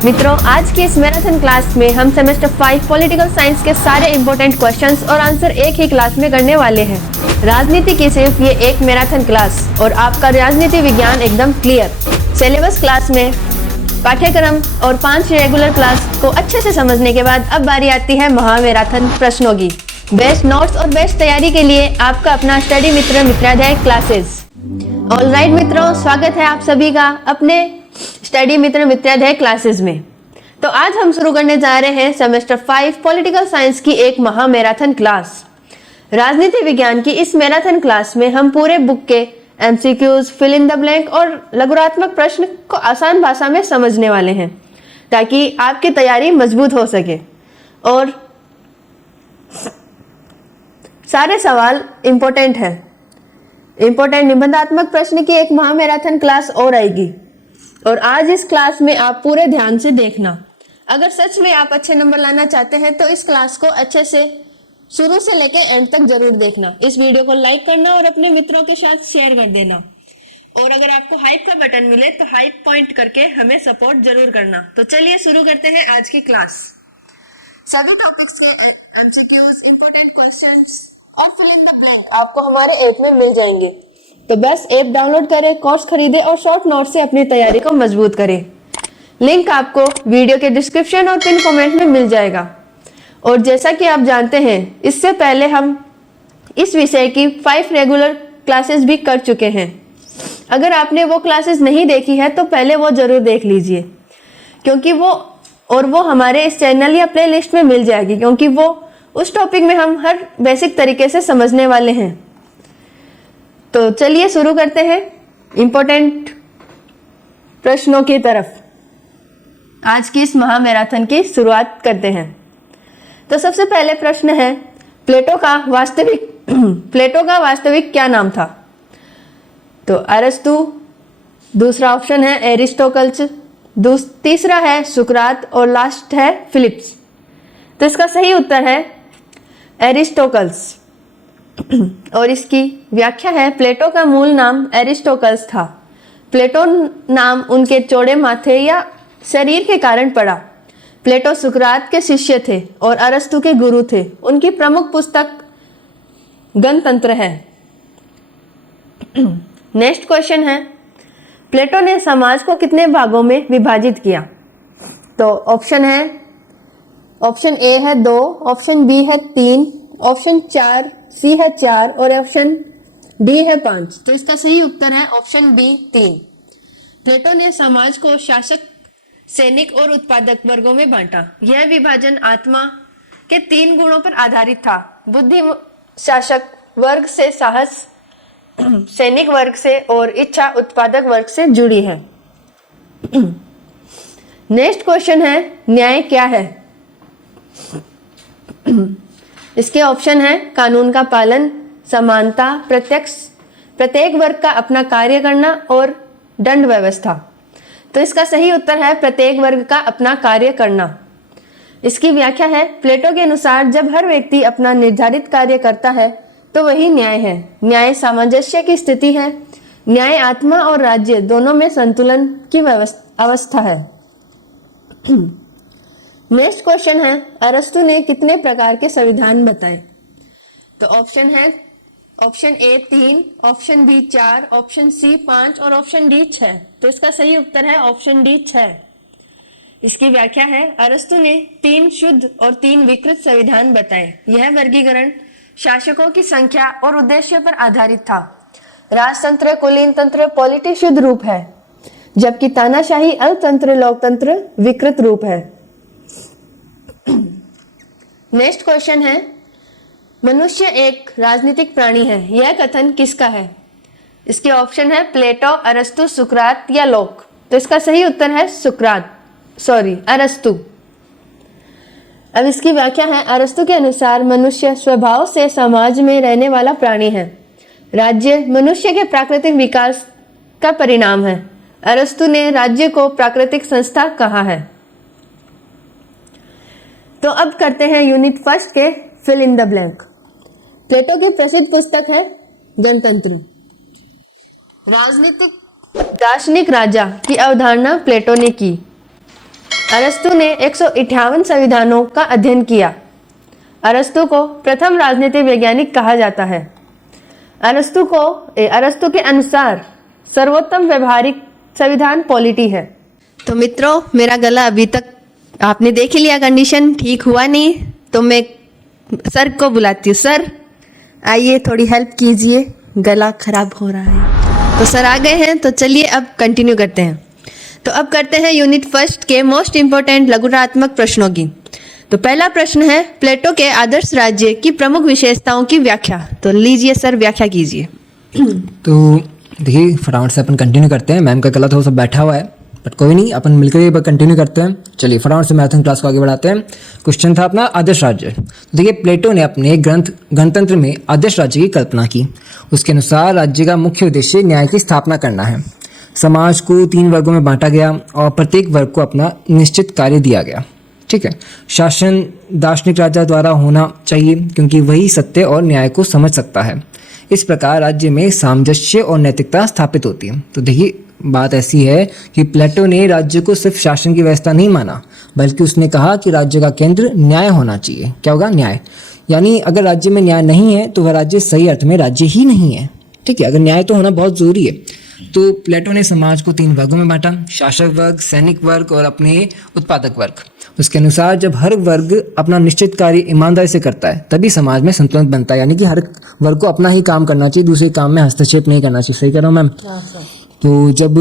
मित्रों, आज की इस मैराथन क्लास में हम सेमेस्टर 5 पॉलिटिकल साइंस के सारे इंपॉर्टेंट क्वेश्चंस और आंसर एक ही क्लास में करने वाले हैं। राजनीति की सिर्फ ये एक मैराथन क्लास और आपका राजनीति विज्ञान एकदम क्लियर। सिलेबस क्लास में पाठ्यक्रम और 5 रेगुलर क्लास को अच्छे से समझने के बाद अब बारी आती है महामैराथन प्रश्नों की। बेस्ट नोट्स और बेस्ट तैयारी के लिए आपका अपना स्टडी मित्र मित्राध्याय क्लासेस। ऑलराइट मित्रों, स्वागत है आप सभी का अपने स्टडी मित्र मित्राध्याय क्लासेस में। तो आज हम शुरू करने जा रहे हैं सेमेस्टर 5 पॉलिटिकल साइंस की एक महामैराथन क्लास। राजनीति विज्ञान की इस मैराथन क्लास में हम पूरे बुक के MCQs, fill in the blank और लघुरात्मक प्रश्न को आसान भाषा में समझने वाले हैं ताकि आपकी तैयारी मजबूत हो सके और सारे सवाल इंपॉर्टेंट है। इंपॉर्टेंट निबंधात्मक प्रश्न की एक महामैराथन क्लास और आएगी और आज इस क्लास में आप पूरे ध्यान से देखना। अगर सच में आप अच्छे नंबर लाना चाहते हैं तो इस क्लास को अच्छे से शुरू से लेकर एंड तक जरूर देखना। इस वीडियो को लाइक करना और अपने मित्रों के साथ शेयर कर देना और अगर आपको हाइप का बटन मिले तो हाइप पॉइंट करके हमें सपोर्ट जरूर करना। तो चलिए शुरू करते हैं आज की क्लास। सभी टॉपिक्स के एमसीक्यूज, इंपॉर्टेंट क्वेश्चंस और फिल इन द ब्लैंक आपको हमारे ऐप में मिल जाएंगे। तो बस ऐप डाउनलोड करें, कोर्स खरीदें और शॉर्ट नोट से अपनी तैयारी को मजबूत करें। लिंक आपको वीडियो के डिस्क्रिप्शन और पिन कमेंट में मिल जाएगा। और जैसा कि आप जानते हैं, इससे पहले हम इस विषय की 5 रेगुलर क्लासेस भी कर चुके हैं। अगर आपने वो क्लासेस नहीं देखी है तो पहले वो जरूर देख लीजिए, क्योंकि वो हमारे इस चैनल या प्लेलिस्ट में मिल जाएगी, क्योंकि वो उस टॉपिक में हम हर बेसिक तरीके से समझने वाले हैं। तो चलिए शुरू करते हैं इंपॉर्टेंट प्रश्नों की तरफ। आज की इस महामैराथन की शुरुआत करते हैं। तो सबसे पहले प्रश्न है, प्लेटो का वास्तविक क्या नाम था? तो अरस्तु, दूसरा ऑप्शन है एरिस्टोटल्स, तीसरा है सुकरात और लास्ट है फिलिप्स। तो इसका सही उत्तर है एरिस्टोटल्स और इसकी व्याख्या है, प्लेटो का मूल नाम एरिस्टोटल्स था। प्लेटो नाम उनके चौड़े माथे या शरीर के कारण पड़ा। प्लेटो सुकरात के शिष्य थे और अरस्तु के गुरु थे। उनकी प्रमुख पुस्तक गणतंत्र है। नेक्स्ट क्वेश्चन है, प्लेटो ने समाज को कितने भागों में विभाजित किया? तो ऑप्शन ए है 2, ऑप्शन बी है 3, ऑप्शन सी है 4 और ऑप्शन डी है 5। तो इसका सही उत्तर है ऑप्शन बी 3। प्लेटो ने समाज को शासक, सैनिक और उत्पादक वर्गों में बांटा। यह विभाजन आत्मा के 3 गुणों पर आधारित था। बुद्धि शासक वर्ग से, साहस सैनिक वर्ग से और इच्छा उत्पादक वर्ग से जुड़ी है। नेक्स्ट क्वेश्चन है, न्याय क्या है? इसके ऑप्शन है कानून का पालन, समानता, प्रत्येक वर्ग का अपना कार्य करना और दंड व्यवस्था। तो इसका सही उत्तर है प्रत्येक वर्ग का अपना कार्य करना। इसकी व्याख्या है, प्लेटो के अनुसार जब हर व्यक्ति अपना निर्धारित कार्य करता है तो वही न्याय है। न्याय सामंजस्य की स्थिति है। न्याय आत्मा और राज्य दोनों में संतुलन की अवस्था है। नेक्स्ट क्वेश्चन है, अरस्तु ने कितने प्रकार के संविधान बताए? तो option A 3, option B 4, option C 5 और ऑप्शन डी 6। तो इसका सही उत्तर है ऑप्शन डी 6। इसकी व्याख्या है, अरस्तु ने 3 शुद्ध और 3 विकृत संविधान बताए। यह वर्गीकरण शासकों की संख्या और उद्देश्य पर आधारित था। राजतंत्र, कुलीन तंत्र, पॉलिटी शुद्ध रूप है, जबकि तानाशाही, अल्पतंत्र, लोकतंत्र विकृत रूप है। नेक्स्ट क्वेश्चन है, मनुष्य एक राजनीतिक प्राणी है। यह कथन किसका है? इसके ऑप्शन है प्लेटो, अरस्तु, सुकरात या लोक। तो इसका सही उत्तर है अरस्तु। अब इसकी व्याख्या है, अरस्तु के अनुसार मनुष्य स्वभाव से समाज में रहने वाला प्राणी है। राज्य मनुष्य के प्राकृतिक विकास का परिणाम है। अरस्तु ने राज्य को प्राकृतिक संस्था कहा है। तो अब करते हैं यूनिट 1 के फिल इन द ब्लैंक। प्लेटो की प्रसिद्ध पुस्तक है गणतंत्र। दार्शनिक राजा की अवधारणा प्लेटो ने की। अरस्तु ने 158 संविधानों का अध्ययन किया। अरस्तु को प्रथम राजनीति वैज्ञानिक कहा जाता है। अरस्तु के अनुसार सर्वोत्तम व्यवहारिक संविधान पॉलिटी है। तो मित्रों, मेरा गला अभी तक आपने देख ही लिया, कंडीशन ठीक हुआ नहीं तो मैं सर को बुलाती हूँ। सर आइए, थोड़ी हेल्प कीजिए, गला खराब हो रहा है। तो सर आ गए हैं, तो चलिए अब कंटिन्यू करते हैं। तो अब करते हैं यूनिट फर्स्ट के मोस्ट इंपॉर्टेंट लघुरात्मक प्रश्नों की। तो पहला प्रश्न है, प्लेटो के आदर्श राज्य की प्रमुख विशेषताओं की व्याख्या। तो लीजिए सर, व्याख्या कीजिए। तो देखिए, फटाफट से अपन कंटिन्यू करते हैं। मैम का गला थोड़ा सा बैठा हुआ है, बट कोई नहीं, अपन मिलकर ये कंटिन्यू करते हैं। चलिए फटाफट से मैथन क्लास को आगे बढ़ाते हैं। क्वेश्चन था अपना आदर्श राज्य। तो देखिए, प्लेटो ने अपने ग्रंथ गणतंत्र में आदर्श राज्य की कल्पना की। उसके अनुसार राज्य का मुख्य उद्देश्य न्याय की स्थापना करना है। समाज को 3 वर्गों में बांटा गया और प्रत्येक वर्ग को अपना निश्चित कार्य दिया गया। ठीक है। शासन दार्शनिक राजा द्वारा होना चाहिए, क्योंकि वही सत्य और न्याय को समझ सकता है। इस प्रकार राज्य में सामंजस्य और नैतिकता स्थापित होती है। तो देखिए, बात ऐसी है कि प्लेटो ने राज्य को सिर्फ शासन की व्यवस्था नहीं माना, बल्कि उसने कहा कि राज्य का केंद्र न्याय होना चाहिए। क्या होगा? न्याय। यानी अगर राज्य में न्याय नहीं है तो वह राज्य सही अर्थ में राज्य ही नहीं है। ठीक है। अगर न्याय तो होना बहुत जरूरी है। तो प्लेटो ने समाज को 3 वर्गों में बांटा, शासक वर्ग, सैनिक वर्ग और अपने उत्पादक वर्ग। उसके अनुसार जब हर वर्ग अपना निश्चित कार्य ईमानदारी से करता है, तभी समाज में संतुलन बनता है। यानी कि हर वर्ग को अपना ही काम करना चाहिए, दूसरे काम में हस्तक्षेप नहीं करना चाहिए। सही कह रहा हूँ मैम? तो जब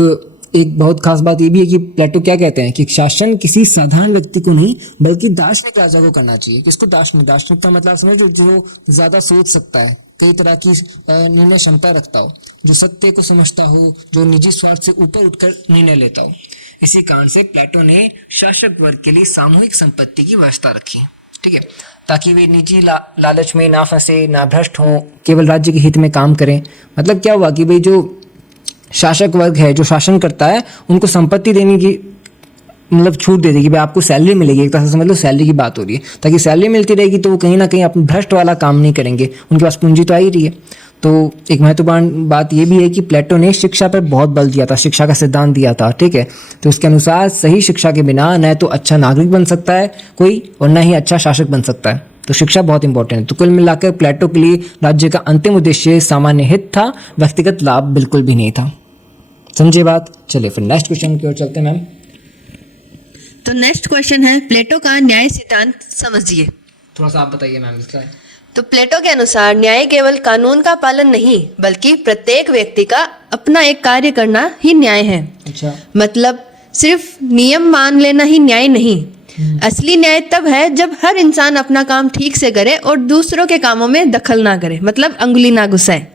एक बहुत खास बात ये भी है कि प्लेटो क्या कहते हैं कि शासन किसी साधारण व्यक्ति को नहीं, बल्कि दार्शनिक राजा को करना चाहिए। किसको? दार्शनिक का मतलब समझो, जो ज्यादा सोच सकता है, कई तरह की निर्णय क्षमता रखता हो, जो सत्य को समझता हो, जो निजी स्वार्थ से ऊपर उठकर निर्णय लेता हो। इसी कारण से प्लेटो ने शासक वर्ग के लिए सामूहिक संपत्ति की व्यवस्था रखी। ठीक है, ताकि वे निजी लालच में ना फंसे, ना भ्रष्ट हों, केवल राज्य के हित में काम करें। मतलब क्या हुआ कि भाई जो शासक वर्ग है, जो शासन करता है, उनको संपत्ति देने की मतलब छूट दे देगी। भाई आपको सैलरी मिलेगी, एक तरह से समझ लो सैलरी की बात हो रही है। ताकि सैलरी मिलती रहेगी तो वो कहीं ना कहीं अपने भ्रष्ट वाला काम नहीं करेंगे, उनके पास पूंजी तो आ ही रही है। तो एक महत्वपूर्ण बात यह भी है कि प्लेटो ने शिक्षा पर बहुत बल दिया था, शिक्षा का सिद्धांत दिया था। ठीक है। तो उसके अनुसार सही शिक्षा के बिना न तो अच्छा नागरिक बन सकता है कोई, और न ही अच्छा शासक बन सकता है। तो शिक्षा बहुत इंपॉर्टेंट है। तो कुल मिलाकर प्लेटो के लिए राज्य का अंतिम उद्देश्य सामान्य हित था, व्यक्तिगत लाभ बिल्कुल भी नहीं था। समझे बात? चलिए फिर नेक्स्ट क्वेश्चन की ओर चलते हैं मैम। तो नेक्स्ट क्वेश्चन है, प्लेटो का न्याय सिद्धांत समझिए। थोड़ा सा आप बताइए मैम इसका। तो प्लेटो के अनुसार न्याय केवल कानून का पालन नहीं, बल्कि प्रत्येक व्यक्ति का अपना एक कार्य करना ही न्याय है। अच्छा। मतलब सिर्फ नियम मान लेना ही न्याय नहीं। असली न्याय तब है जब हर इंसान अपना काम ठीक से करे और दूसरों के कामों में दखल ना करे, मतलब अंगुली ना घुसाए।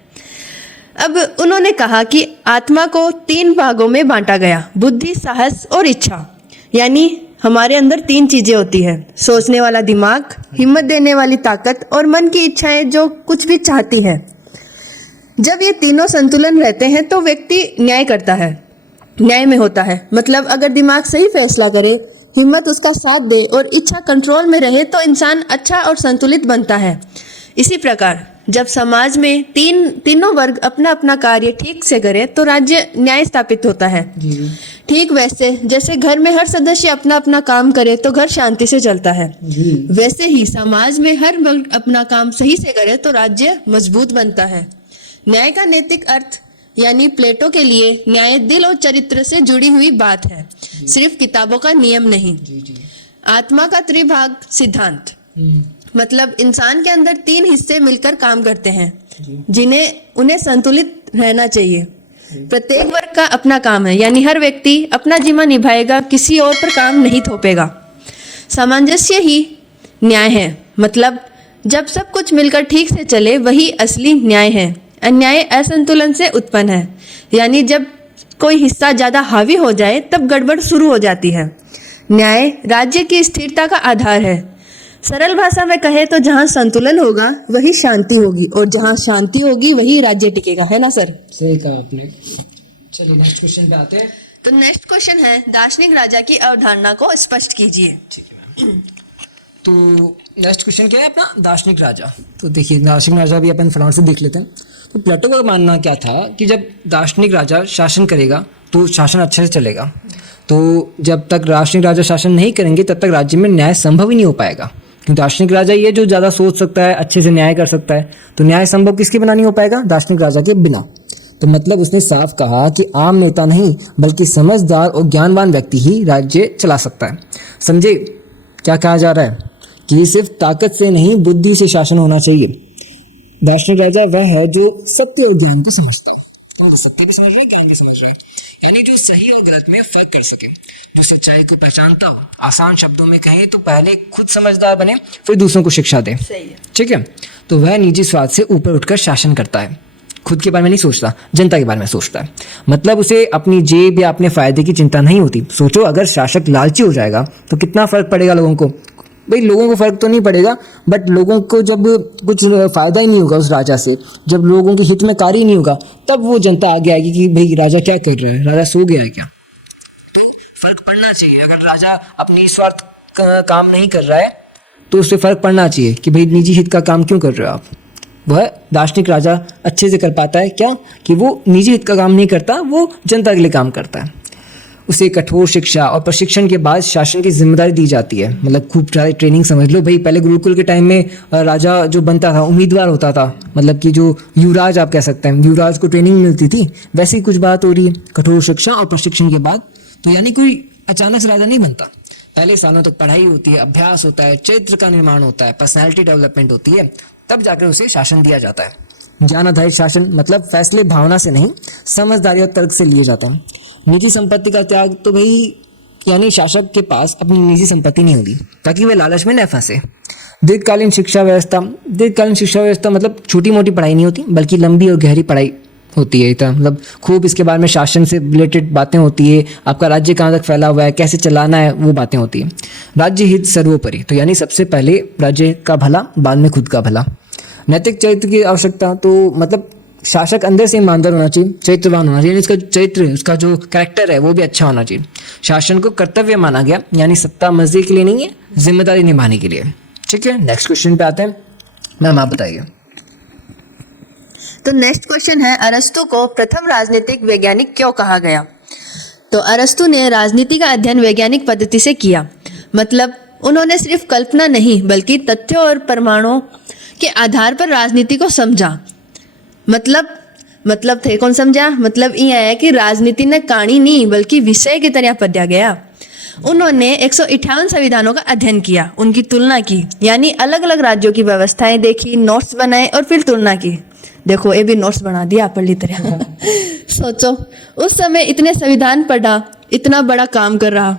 अब उन्होंने कहा कि आत्मा को 3 भागों में बांटा गया, बुद्धि, साहस और इच्छा। यानी हमारे अंदर 3 चीजें होती है, सोचने वाला दिमाग, हिम्मत देने वाली ताकत और मन की इच्छाएं जो कुछ भी चाहती है। जब ये तीनों संतुलन रहते हैं तो व्यक्ति न्याय करता है, न्याय में होता है। मतलब अगर दिमाग सही फैसला करे, हिम्मत उसका साथ दे और इच्छा कंट्रोल में रहे तो इंसान अच्छा और संतुलित बनता है। इसी प्रकार जब समाज में तीनों वर्ग अपना अपना कार्य ठीक से करे तो राज्य न्याय स्थापित होता है। ठीक वैसे जैसे घर में हर सदस्य अपना अपना काम करे तो घर शांति से चलता है, वैसे ही समाज में हर वर्ग अपना काम सही से करे तो राज्य मजबूत बनता है। न्याय का नैतिक अर्थ यानी प्लेटो के लिए न्याय दिल और चरित्र से जुड़ी हुई बात है, सिर्फ किताबों का नियम नहीं। आत्मा का त्रिभाग सिद्धांत, मतलब इंसान के अंदर 3 हिस्से मिलकर काम करते हैं, उन्हें संतुलित रहना चाहिए। प्रत्येक वर्ग का अपना काम है, यानी हर व्यक्ति अपना जिम्मा निभाएगा, किसी और पर काम नहीं थोपेगा। सामंजस्य ही न्याय है, मतलब जब सब कुछ मिलकर ठीक से चले वही असली न्याय है। अन्याय असंतुलन से उत्पन्न है, यानी जब कोई हिस्सा ज्यादा हावी हो जाए तब गड़बड़ शुरू हो जाती है। न्याय राज्य की स्थिरता का आधार है। सरल भाषा में कहे तो जहाँ संतुलन होगा वही शांति होगी, और जहाँ शांति होगी वही राज्य टिकेगा, है ना सर? सही कहा आपने। चलिए नेक्स्ट क्वेश्चन पे आते हैं। तो नेक्स्ट क्वेश्चन है, दार्शनिक राजा की अवधारणा को स्पष्ट कीजिए। ठीक है मैम। तो नेक्स्ट क्वेश्चन क्या है अपना? दार्शनिक राजा। तो देखिए, दार्शनिक राजा भी अपन फटाफट से देख लेते हैं। तो प्लेटो का मानना क्या था कि जब दार्शनिक राजा शासन करेगा तो शासन अच्छे से चलेगा। तो जब तक दार्शनिक राजा शासन नहीं करेंगे तब तक राज्य में न्याय संभव ही नहीं हो पाएगा, क्योंकि दार्शनिक राजा ये जो ज़्यादा सोच सकता है, अच्छे से न्याय कर सकता है। तो न्याय संभव किसके बिना नहीं हो पाएगा? दार्शनिक राजा के बिना। तो मतलब उसने साफ कहा कि आम नेता नहीं बल्कि समझदार और ज्ञानवान व्यक्ति ही राज्य चला सकता है। समझे क्या कहा जा रहा है? कि सिर्फ ताकत से नहीं बुद्धि से शासन होना चाहिए। दार्शनिक राजा वह है जो सत्य और ज्ञान को समझता है, तो सत्य भी समझ रहा है, ज्ञान भी समझ रहा है, यानी जो सही और गलत में फर्क कर सके, जो सच्चाई को पहचानता हो। आसान शब्दों में कहें तो पहले खुद समझदार बने फिर दूसरों को शिक्षा दे। सही है। ठीक है, तो वह निजी स्वार्थ से ऊपर उठकर शासन करता है, खुद के बारे में नहीं सोचता, जनता के बारे में सोचता है। मतलब उसे अपनी जेब या अपने फायदे की चिंता नहीं होती। सोचो अगर शासक लालची हो जाएगा तो कितना फर्क पड़ेगा लोगों को। भाई लोगों को फर्क तो नहीं पड़ेगा, बट लोगों को जब कुछ फायदा ही नहीं होगा उस राजा से, जब लोगों के हित में कार्य ही नहीं होगा, तब वो जनता आगे आएगी कि भाई राजा क्या कर रहा है, राजा सो गया है क्या। तो फर्क पड़ना चाहिए। अगर राजा अपनी स्वार्थ काम नहीं कर रहा है तो उससे फर्क पड़ना चाहिए कि भाई निजी हित का काम क्यों कर रहे हो आप। वह दार्शनिक राजा अच्छे से कर पाता है क्या, कि वो निजी हित का काम नहीं करता, वो जनता के लिए काम करता है। उसे कठोर शिक्षा और प्रशिक्षण के बाद शासन की जिम्मेदारी दी जाती है। मतलब खूब सारी ट्रेनिंग समझ लो भाई। पहले गुरुकुल के टाइम में राजा जो बनता था उम्मीदवार होता था, मतलब कि जो युवराज आप कह सकते हैं, युवराज को ट्रेनिंग मिलती थी, वैसी कुछ बात हो रही है कठोर शिक्षा और प्रशिक्षण के बाद। तो यानी कोई अचानक से राजा नहीं बनता, पहले सालों तक पढ़ाई होती है, अभ्यास होता है, चरित्र का निर्माण होता है, पर्सनैलिटी डेवलपमेंट होती है, तब जाकर उसे शासन दिया जाता है। ज्ञान आधारित शासन मतलब फैसले भावना से नहीं, समझदारी और तर्क से लिए जाते हैं। निजी संपत्ति का त्याग तो भाई यानी शासक के पास अपनी निजी संपत्ति नहीं होगी ताकि वे लालच में न फंसे। दीर्घकालीन शिक्षा व्यवस्था मतलब छोटी मोटी पढ़ाई नहीं होती बल्कि लंबी और गहरी पढ़ाई होती है। इतना मतलब खूब इसके बारे में शासन से रिलेटेड बातें होती है, आपका राज्य कहाँ तक फैला हुआ है, कैसे चलाना है, वो बातें होती है। राज्य हित सर्वोपरि, तो यानी सबसे पहले राज्य का भला, बाद में खुद का भला। नैतिक चरित्र की आवश्यकता, तो मतलब शासक अंदर से ईमानदार होना चाहिए, चरित्रवान होना चाहिए, इसका चरित्र, उसका जो कैरेक्टर है वो भी अच्छा होना चाहिए। शासन को कर्तव्य माना गया, यानी सत्ता मर्जी के लिए नहीं है, जिम्मेदारी निभाने के लिए। ठीक है, नेक्स्ट क्वेश्चन पे आते हैं। मैम आप बताइए। तो नेक्स्ट क्वेश्चन है, अरस्तु को प्रथम राजनीतिक वैज्ञानिक क्यों कहा गया? तो अरस्तु ने राजनीति का अध्ययन वैज्ञानिक पद्धति से किया। मतलब उन्होंने सिर्फ कल्पना नहीं बल्कि तथ्यों और प्रमाणों के आधार पर राजनीति को समझा। मतलब थे कौन समझा? मतलब ये है कि राजनीति ने कहानी नहीं बल्कि विषय की तरह पढ़ा गया। उन्होंने 158 संविधानों का अध्ययन किया, उनकी तुलना की, यानी अलग अलग राज्यों की व्यवस्थाएं देखी, नोट्स बनाए और फिर तुलना की। देखो ये भी नोट्स बना दिया पढ़ी तरह। सोचो उस समय इतने संविधान पढ़ा, इतना बड़ा काम कर रहा।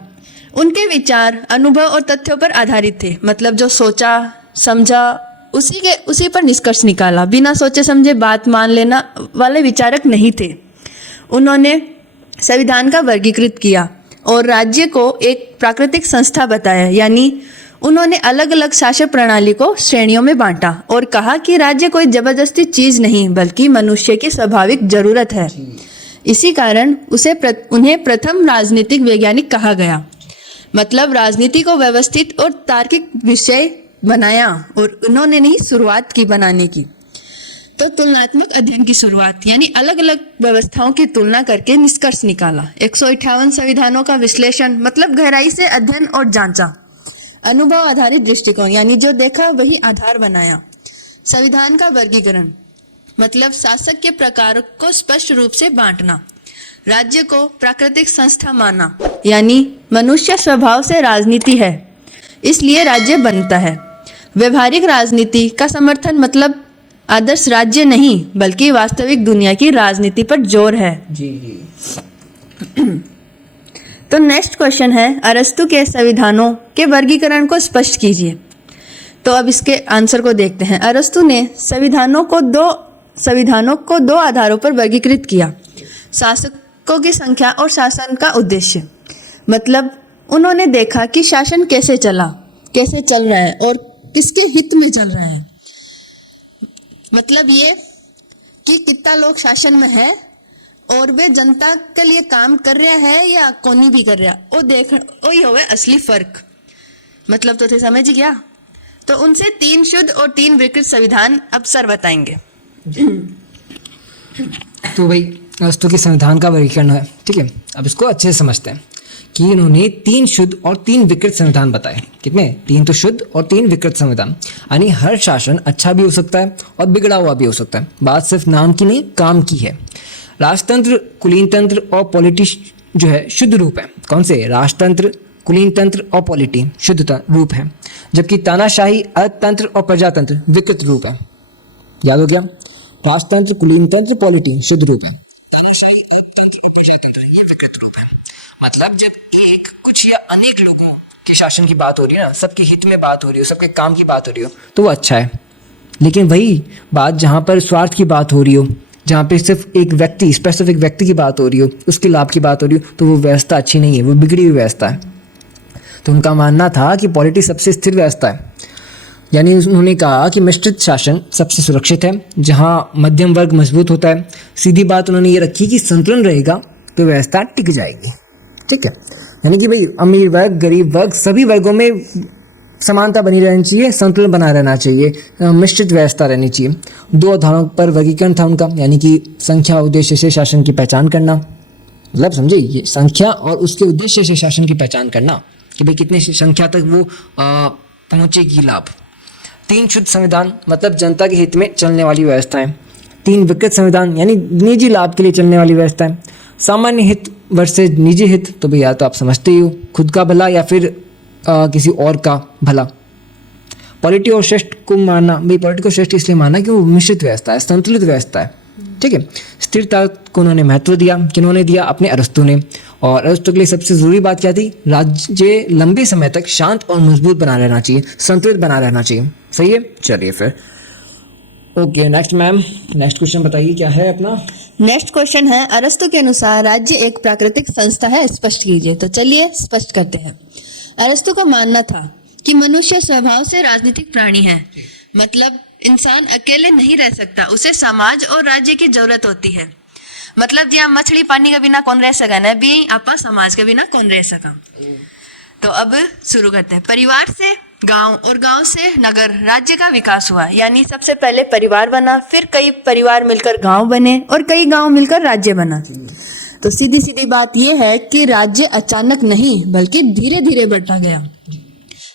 उनके विचार अनुभव और तथ्यों पर आधारित थे। मतलब जो सोचा समझा उसी पर निष्कर्ष निकाला, बिना सोचे समझे बात मान लेना वाले विचारक नहीं थे। उन्होंने संविधान का वर्गीकृत किया और राज्य को एक प्राकृतिक संस्था बताया, यानी उन्होंने अलग अलग शासन प्रणाली को श्रेणियों में बांटा और कहा कि राज्य कोई जबरदस्ती चीज नहीं बल्कि मनुष्य की स्वाभाविक जरूरत है। इसी कारण उन्हें प्रथम राजनीतिक वैज्ञानिक कहा गया। मतलब राजनीति को व्यवस्थित और तार्किक विषय बनाया और उन्होंने नहीं शुरुआत की बनाने की। तो तुलनात्मक अध्ययन की शुरुआत, यानी अलग अलग व्यवस्थाओं की तुलना करके निष्कर्ष निकाला। 158 संविधानों का विश्लेषण, मतलब गहराई से अध्ययन और जांचा। अनुभव आधारित दृष्टिकोण, यानी जो देखा वही आधार बनाया। संविधान का वर्गीकरण, मतलब शासक के प्रकार को स्पष्ट रूप से बांटना। राज्य को प्राकृतिक संस्था माना, यानी मनुष्य स्वभाव से राजनीति है इसलिए राज्य बनता है। व्यवहारिक राजनीति का समर्थन, मतलब आदर्श राज्य नहीं बल्कि वास्तविक दुनिया की राजनीति पर जोर है। जी। तो नेक्स्ट क्वेश्चन है, अरस्तु के संविधानों के वर्गीकरण को स्पष्ट कीजिए। तो अब इसके आंसर को देखते हैं। अरस्तु ने संविधानों को दो आधारों पर वर्गीकृत किया, शासकों की संख्या और शासन का उद्देश्य। मतलब उन्होंने देखा कि शासन कैसे चल रहा है और किसके हित में चल रहा है। मतलब ये कि कितना लोग शासन में है और वे जनता के लिए काम कर रहा है या कोनी भी कर रहा, वो ही होवे असली फर्क। मतलब तो थे समझ गया। तो उनसे 3 शुद्ध और 3 विकृत संविधान अब सर बताएंगे। तो भाई अरस्तु के संविधान का वर्गीकरण है। ठीक है, अब इसको अच्छे से समझते हैं कि इन्होंने 3 शुद्ध और 3 विकृत संविधान बताए। कितने? 3 तो शुद्ध और 3 विकृत संविधान। यानी हर शासन अच्छा भी हो सकता है और बिगड़ा हुआ भी हो सकता है। बात सिर्फ नाम की नहीं, काम की है। राजतंत्र, कुलीन तंत्र और पॉलिटी जो है शुद्ध रूप है। कौन से? राजतंत्र, कुलीन तंत्र और पॉलिटी शुद्ध रूप है, जबकि तानाशाही, अर्थतंत्र और प्रजातंत्र विकृत रूप है। याद हो गया? राजतंत्र, कुलीन तंत्र, पॉलिटी शुद्ध रूप है, तानाशाही, अर्थतंत्र और प्रजातंत्र ये विकृत रूप है। मतलब जब एक, कुछ या अनेक लोगों के शासन की बात हो रही है ना, सबके हित में बात हो रही हो, सबके काम की बात हो रही हो, तो वो अच्छा है। लेकिन वही बात जहाँ पर स्वार्थ की बात हो रही हो, जहाँ पे सिर्फ एक व्यक्ति, स्पेसिफिक व्यक्ति की बात हो रही हो, उसके लाभ की बात हो रही हो, तो वो व्यवस्था अच्छी नहीं है, वो बिगड़ी हुई व्यवस्था है। तो उनका मानना था कि पॉलिटी सबसे स्थिर व्यवस्था है। यानी उन्होंने कहा कि मिश्रित शासन सबसे सुरक्षित है, जहाँ मध्यम वर्ग मजबूत होता है। सीधी बात उन्होंने ये रखी कि संतुलन रहेगा तो व्यवस्था टिक जाएगी। ठीक है, यानी कि भाई अमीर वर्ग, गरीब वर्ग, सभी वर्गों में समानता बनी रहनी चाहिए, संतुलन बना रहना चाहिए, मिश्रित व्यवस्था रहनी चाहिए। 2 आधारों पर वर्गीकरण था उनका, यानी कि संख्या, उद्देश्य से शासन की पहचान करना। मतलब समझे, ये संख्या और उसके उद्देश्य से शासन की पहचान करना कि भाई कितने संख्या तक वो पहुंचेगी लाभ। 3 शुद्ध संविधान, मतलब जनता के हित में चलने वाली व्यवस्थाएं। 3 विकृत संविधान, यानी निजी लाभ के लिए चलने वाली व्यवस्थाएं। सामान्य हित वर्सेज निजी हित, तो भैया तो आप समझते ही हो, खुद का भला या फिर किसी और का भला। पॉलिटी और श्रेष्ठ को मानना, भाई पॉलिटी को श्रेष्ठ इसलिए मानना कि वो मिश्रित व्यवस्था है, संतुलित व्यवस्था है। ठीक है, स्थिरता को उन्होंने महत्व दिया। किन्होंने दिया? अपने अरस्तु ने। और अरस्तु के लिए सबसे ज़रूरी बात क्या थी? राज्य लंबे समय तक शांत और मजबूत बना रहना चाहिए, संतुलित बना रहना चाहिए। सही है, चलिए फिर okay next ma'am, next question बताइए क्या है अपना। नेक्स्ट क्वेश्चन है, अरस्तु के अनुसार राज्य एक प्राकृतिक संस्था है, स्पष्ट कीजिए। तो चलिए स्पष्ट करते हैं। अरस्तु का मानना था कि मनुष्य स्वभाव से राजनीतिक प्राणी है। मतलब इंसान अकेले नहीं रह सकता, उसे समाज और राज्य की जरूरत होती है। मतलब जहाँ मछली पानी के बिना कौन रह सका ना, भी आपा समाज के बिना कौन रह सका। तो अब शुरू करते हैं। परिवार से गांव और गांव से नगर, राज्य का विकास हुआ। यानी सबसे पहले परिवार बना, फिर कई परिवार मिलकर गांव बने और कई गांव मिलकर राज्य बना। तो सीधी सीधी बात यह है कि राज्य अचानक नहीं बल्कि धीरे धीरे बढ़ता गया।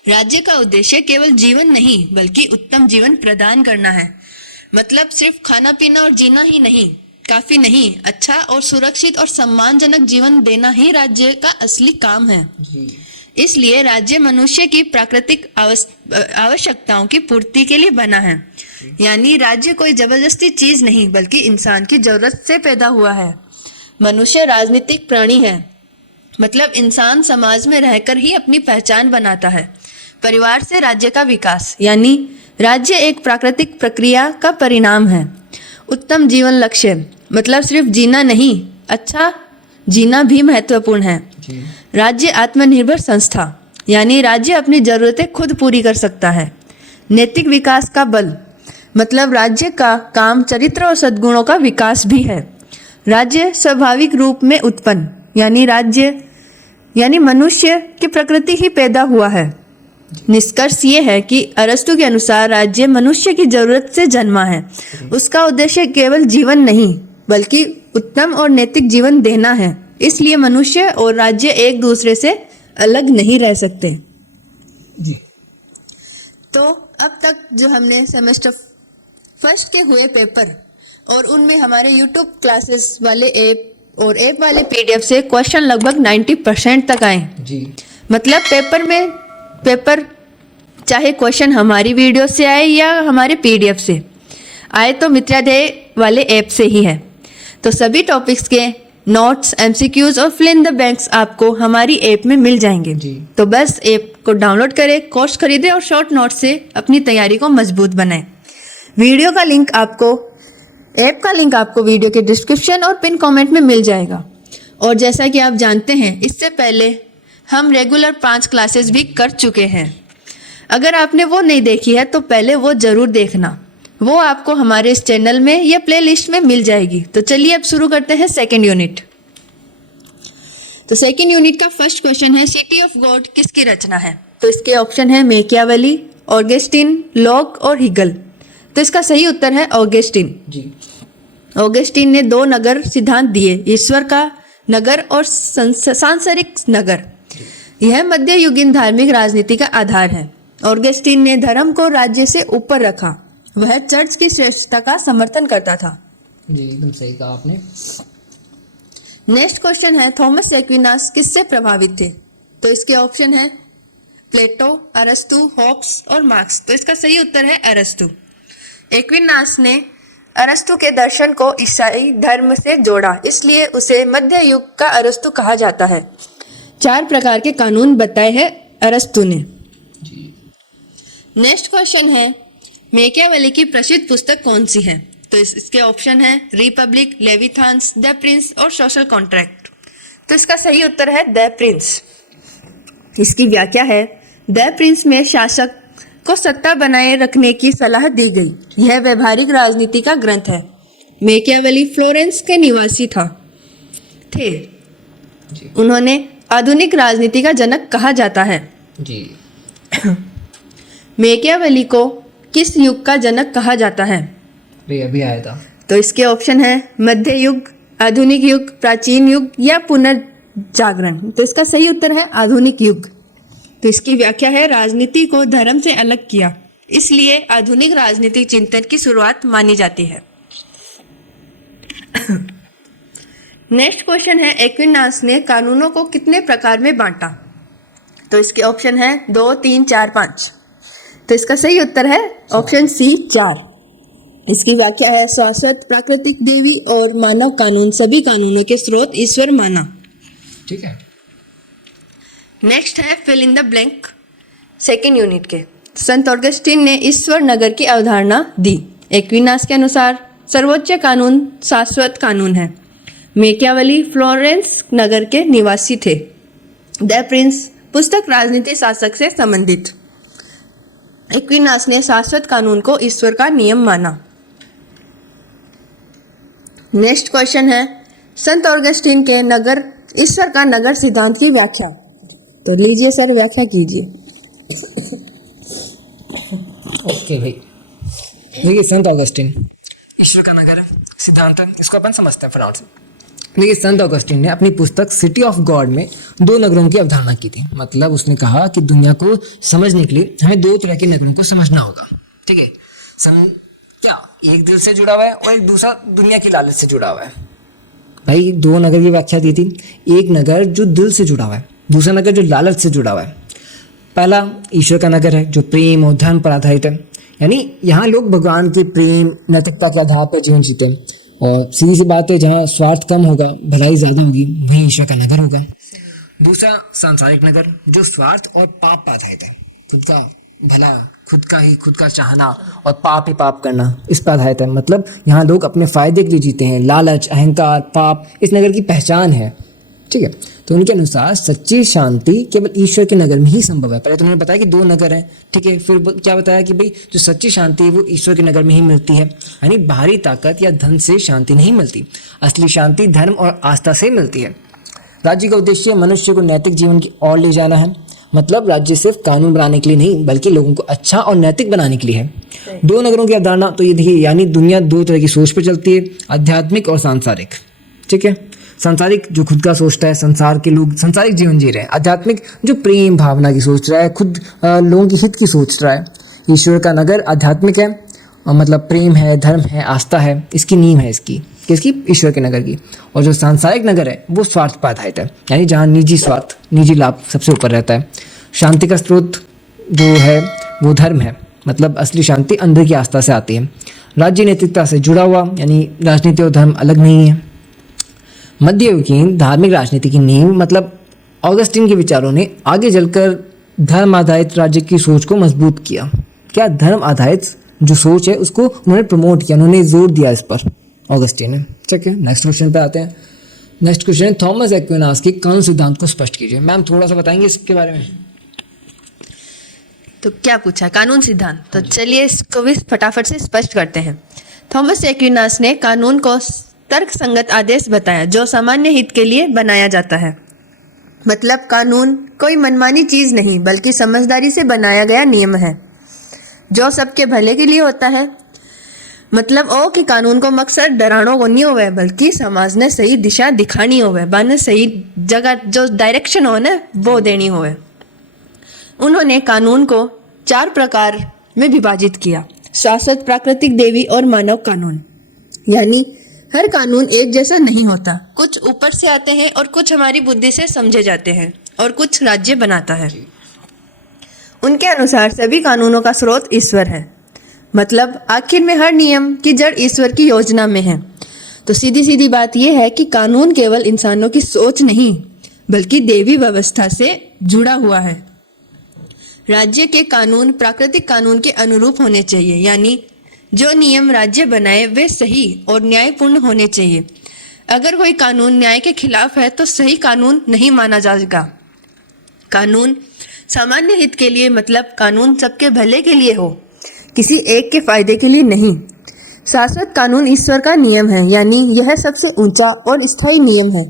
राज्य का उद्देश्य केवल जीवन नहीं बल्कि उत्तम जीवन प्रदान करना है। मतलब सिर्फ खाना पीना और जीना ही नहीं काफी नहीं, अच्छा और सुरक्षित और सम्मानजनक जीवन देना ही राज्य का असली काम है। इसलिए राज्य मनुष्य की प्राकृतिक आवश्यकताओं की पूर्ति के लिए बना है। यानी राज्य कोई जबरदस्ती चीज नहीं बल्कि इंसान की जरूरत से पैदा हुआ है। मनुष्य राजनीतिक प्राणी है, मतलब इंसान समाज में रहकर ही अपनी पहचान बनाता है। परिवार से राज्य का विकास, यानी राज्य एक प्राकृतिक प्रक्रिया का परिणाम है। उत्तम जीवन लक्ष्य, मतलब सिर्फ जीना नहीं, अच्छा जीना भी महत्वपूर्ण है। राज्य आत्मनिर्भर संस्था, यानी राज्य अपनी जरूरतें खुद पूरी कर सकता है। नैतिक विकास का बल, मतलब राज्य का काम चरित्र और सद्गुणों का विकास भी है। राज्य स्वाभाविक रूप में उत्पन्न, यानी राज्य यानी मनुष्य की प्रकृति ही पैदा हुआ है। निष्कर्ष ये है कि अरस्तु के अनुसार राज्य मनुष्य की जरूरत से जन्मा है। उसका उद्देश्य केवल जीवन नहीं बल्कि उत्तम और नैतिक जीवन देना है। इसलिए मनुष्य और राज्य एक दूसरे से अलग नहीं रह सकते। जी। तो अब तक जो हमने सेमेस्टर फर्स्ट के हुए पेपर और उनमें हमारे यूट्यूब क्लासेस वाले ऐप और ऐप वाले पीडीएफ से क्वेश्चन लगभग 90% तक आए। जी। मतलब पेपर चाहे क्वेश्चन हमारी वीडियो से आए या हमारे पीडीएफ से आए तो मित्राध्याय वाले ऐप से ही है। तो सभी टॉपिक्स के नोट्स, एमसीक्यूज और फिल इन द ब्लैंक्स आपको हमारी ऐप में मिल जाएंगे। तो बस ऐप को डाउनलोड करें, कोर्स खरीदें और शॉर्ट नोट से अपनी तैयारी को मजबूत बनाएं। वीडियो का लिंक आपको ऐप का लिंक आपको वीडियो के डिस्क्रिप्शन और पिन कमेंट में मिल जाएगा। और जैसा कि आप जानते हैं, इससे पहले हम रेगुलर 5 क्लासेस भी कर चुके हैं। अगर आपने वो नहीं देखी है तो पहले वो ज़रूर देखना, वो आपको हमारे इस चैनल में या प्लेलिस्ट में मिल जाएगी। तो चलिए अब शुरू करते हैं सेकेंड यूनिट। तो सेकेंड यूनिट का फर्स्ट क्वेश्चन है, सिटी ऑफ गॉड किसकी रचना है? तो इसके ऑप्शन है मैकियावेली, ऑगस्टीन, लॉक और हीगल। तो इसका सही उत्तर है ऑगस्टीन। जी। ऑगस्टीन ने दो नगर सिद्धांत दिए, ईश्वर का नगर और सांसारिक नगर। यह मध्ययुगीन धार्मिक राजनीति का आधार है। ऑगस्टीन ने धर्म को राज्य से ऊपर रखा। वह चर्च की श्रेष्ठता का समर्थन करता था। जी एकदम सही कहा आपने। नेक्स्ट क्वेश्चन है, थॉमस एक्विनास किससे प्रभावित थे? तो इसके ऑप्शन है प्लेटो, अरस्तु, हॉब्स और मार्क्स। तो इसका सही उत्तर है अरस्तु। एक्विनास ने अरस्तु के दर्शन को ईसाई धर्म से जोड़ा, इसलिए उसे मध्य युग का अरस्तु कहा जाता है। 4 प्रकार के कानून बताए हैं अरस्तु ने। नेक्स्ट क्वेश्चन है, मैकियावेली की प्रसिद्ध पुस्तक कौन सी है? तो इसके ऑप्शन है रिपब्लिक, लेविथान्स, द प्रिंस और सोशल कॉन्ट्रैक्ट। तो इसका सही उत्तर है द प्रिंस। इसकी व्याख्या है, द प्रिंस में शासक को सत्ता बनाए रखने की सलाह दी गई। यह व्यवहारिक राजनीति का ग्रंथ है। मैकियावेली फ्लोरेंस के निवासी थे। उन्होंने आधुनिक राजनीति का जनक कहा जाता है। जी मैकियावेली को किस युग का जनक कहा जाता है? भाई अभी आया था। तो इसके ऑप्शन है मध्य युग, आधुनिक युग, प्राचीन युग या पुनर्जागरण। तो इसका सही उत्तर है आधुनिक युग। तो इसकी व्याख्या है, राजनीति को धर्म से अलग किया, इसलिए आधुनिक राजनीतिक चिंतन की शुरुआत मानी जाती है। नेक्स्ट क्वेश्चन है, एक्विनास ने कानूनों को कितने प्रकार में बांटा? तो इसके ऑप्शन है 2, 3, 4, 5। तो इसका सही उत्तर है ऑप्शन सी 4। इसकी व्याख्या है, शाश्वत, प्राकृतिक, देवी और मानव कानून, सभी कानूनों के स्रोत ईश्वर माना। ठीक है। नेक्स्ट है fill in the blank second unit के। संत ऑगस्टीन ने ईश्वर नगर की अवधारणा दी। एक्विनास के अनुसार सर्वोच्च कानून शाश्वत कानून है। मैकियावेली फ्लोरेंस नगर के निवासी थे। द प्रिंस पुस्तक राजनीति शासक से संबंधित। एक्विनास ने शाश्वत कानून को ईश्वर का नियम माना। नेक्स्ट क्वेश्चन है, संत ऑगस्टीन के नगर ईश्वर का नगर सिद्धांत की व्याख्या। तो लीजिए सर, व्याख्या कीजिए। ओके भाई, देखिए संत ऑगस्टीन ईश्वर का नगर सिद्धांत है, इसको अपन समझते हैं फटाफट से। देखिए संत ऑगस्टीन ने अपनी पुस्तक सिटी ऑफ गॉड में 2 नगरों की अवधारणा की थी। मतलब उसने कहा कि दुनिया को समझने के लिए हमें 2 तरह के नगरों को समझना होगा। ठीक है, क्या एक दिल से जुड़ा हुआ है और एक दूसरा दुनिया की लालच से जुड़ा हुआ है। भाई 2 नगर की व्याख्या दी थी। एक नगर जो दिल से जुड़ा हुआ है, दूसरा नगर जो लालच से जुड़ा हुआ है। पहला ईश्वर का नगर है जो प्रेम और धर्म पर आधारित है, यानी यहाँ लोग भगवान के प्रेम नैतिकता के आधार पर जीवन जीते हैं। और सीधी सी बात है, जहाँ स्वार्थ कम होगा, भलाई ज्यादा होगी, वहीं ईश्वर का नगर होगा। दूसरा सांसारिक नगर जो स्वार्थ और पाप पर आधारित है। खुद का भला, खुद का चाहना और पाप ही पाप करना, इस पर आधारित है। मतलब यहाँ लोग अपने फायदे के लिए जीते हैं। लालच, अहंकार, पाप इस नगर की पहचान है। ठीक है, तो उनके अनुसार सच्ची शांति केवल ईश्वर के नगर में ही संभव है। पहले तो उन्होंने बताया कि 2 नगर हैं। ठीक है, फिर क्या बताया कि भाई जो सच्ची शांति है वो ईश्वर के नगर में ही मिलती है। यानी बाहरी ताकत या धन से शांति नहीं मिलती, असली शांति धर्म और आस्था से मिलती है। राज्य का उद्देश्य मनुष्य को नैतिक जीवन की ओर ले जाना है। मतलब राज्य सिर्फ कानून बनाने के लिए नहीं, बल्कि लोगों को अच्छा और नैतिक बनाने के लिए है। 2 नगरों की अवधारणा तो ये देखिए, यानी दुनिया 2 तरह की सोच पर चलती है, आध्यात्मिक और सांसारिक। ठीक है, सांसारिक जो खुद का सोचता है, संसार के लोग सांसारिक जीवन जी रहे हैं। आध्यात्मिक जो प्रेम भावना की सोच रहा है, खुद लोगों की हित की सोच रहा है। ईश्वर का नगर आध्यात्मिक है, और मतलब प्रेम है, धर्म है, आस्था है, इसकी नींव है इसकी किसकी? ईश्वर के नगर की। और जो सांसारिक नगर है वो स्वार्थ पर आधारित है, यानी जहाँ निजी स्वार्थ, निजी लाभ सबसे ऊपर रहता है। शांति का स्रोत जो है वो धर्म है। मतलब असली शांति अंदर की आस्था से आती है। राज्य नैतिकता से जुड़ा हुआ, यानी राजनीति और धर्म अलग नहीं है। मध्ययुगीन धार्मिक राजनीति की नींव, मतलब ऑगस्टीन के विचारों ने आगे चलकर धर्म आधारित राज्य की सोच को मजबूत किया। क्या धर्म आधारित जो सोच है उसको उन्होंने प्रमोट किया, उन्होंने जोर दिया इस पर ऑगस्टीन ने। ठीक है, नेक्स्ट क्वेश्चन पे आते हैं। नेक्स्ट क्वेश्चन है, थॉमस एक्विनास के कानून सिद्धांत को स्पष्ट कीजिए। मैम थोड़ा सा बताएंगे इसके बारे में? तो क्या पूछा? कानून सिद्धांत। तो चलिए इसको भी फटाफट से स्पष्ट करते हैं। थॉमस एक्विनास ने कानून को तर्क संगत आदेश बताया जो सामान्य हित के लिए बनाया जाता है। मतलब कानून कोई मनमानी चीज नहीं, बल्कि समझदारी से बनाया गया नियम है जो सबके भले के लिए होता है। मतलब ओ कि कानून को मकसद डरानो को नहीं होवे बल्कि समाज ने सही दिशा दिखानी होवे, बाने सही जगह जो डायरेक्शन हो ना वो देनी होवे। उन्होंने कानून को 4 प्रकार में विभाजित किया: शाश्वत, प्राकृतिक, देवी और मानव कानून। यानी हर कानून एक जैसा नहीं होता, कुछ ऊपर से आते हैं और कुछ हमारी बुद्धि से समझे जाते हैं और कुछ राज्य बनाता है। उनके अनुसार सभी कानूनों का स्रोत ईश्वर है, मतलब आखिर में हर नियम की जड़ ईश्वर की योजना में है। तो सीधी सीधी बात यह है कि कानून केवल इंसानों की सोच नहीं बल्कि देवी व्यवस्था से जुड़ा हुआ है। राज्य के कानून प्राकृतिक कानून के अनुरूप होने चाहिए, यानी जो नियम राज्य बनाए वे सही और न्यायपूर्ण होने चाहिए। अगर कोई कानून न्याय के खिलाफ है तो सही कानून नहीं माना जाएगा। कानून सामान्य हित के लिए, मतलब कानून सबके भले के लिए हो, किसी एक के फायदे के लिए नहीं। शाश्वत कानून ईश्वर का नियम है, यानी यह सबसे ऊंचा और स्थायी नियम है।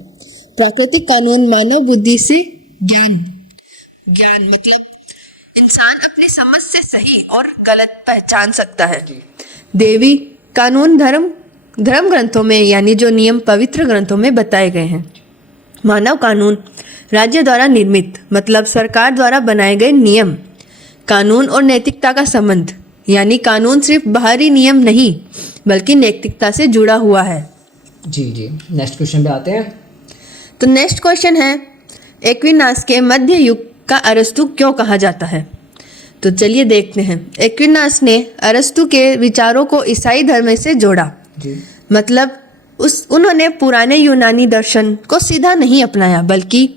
प्राकृतिक कानून मानव बुद्धि से ज्ञान मतलब इंसान अपनी समझ से सही और गलत पहचान सकता है। देवी कानून धर्म ग्रंथों में, यानी जो नियम पवित्र ग्रंथों में बताए गए हैं। मानव कानून राज्य द्वारा निर्मित, मतलब सरकार द्वारा बनाए गए नियम। कानून और नैतिकता का संबंध, यानी कानून सिर्फ बाहरी नियम नहीं बल्कि नैतिकता से जुड़ा हुआ है। जी नेक्स्ट क्वेश्चन पे आते हैं। तो नेक्स्ट क्वेश्चन है, एक्विनास के मध्य युग का अरस्तु क्यों कहा जाता है? तो चलिए देखते हैं। एक्विनास ने अरस्तु के विचारों को ईसाई धर्म से जोड़ा जी। मतलब उन्होंने पुराने यूनानी दर्शन को सीधा नहीं अपनाया बल्कि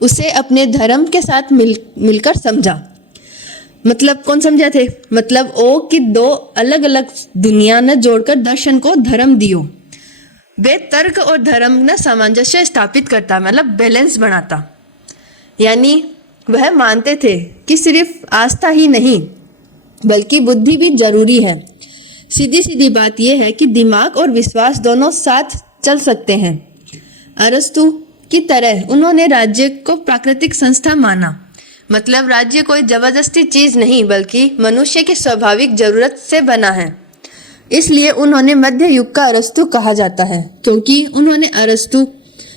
उसे अपने धर्म के साथ मिलकर समझा। मतलब कौन समझा थे? मतलब ओ कि 2 अलग अलग दुनिया न जोड़कर दर्शन को धर्म दियो। वे तर्क और धर्म न सामंजस्य स्थापित करता, मतलब बैलेंस बनाता। यानी वह मानते थे कि सिर्फ आस्था ही नहीं बल्कि बुद्धि भी जरूरी है। सीधी सीधी बात यह है कि दिमाग और विश्वास दोनों साथ चल सकते हैं। अरस्तु की तरह उन्होंने राज्य को प्राकृतिक संस्था माना, मतलब राज्य कोई जबरदस्ती चीज नहीं बल्कि मनुष्य की स्वाभाविक जरूरत से बना है। इसलिए उन्होंने मध्य युग का अरस्तु कहा जाता है, क्योंकि उन्होंने अरस्तु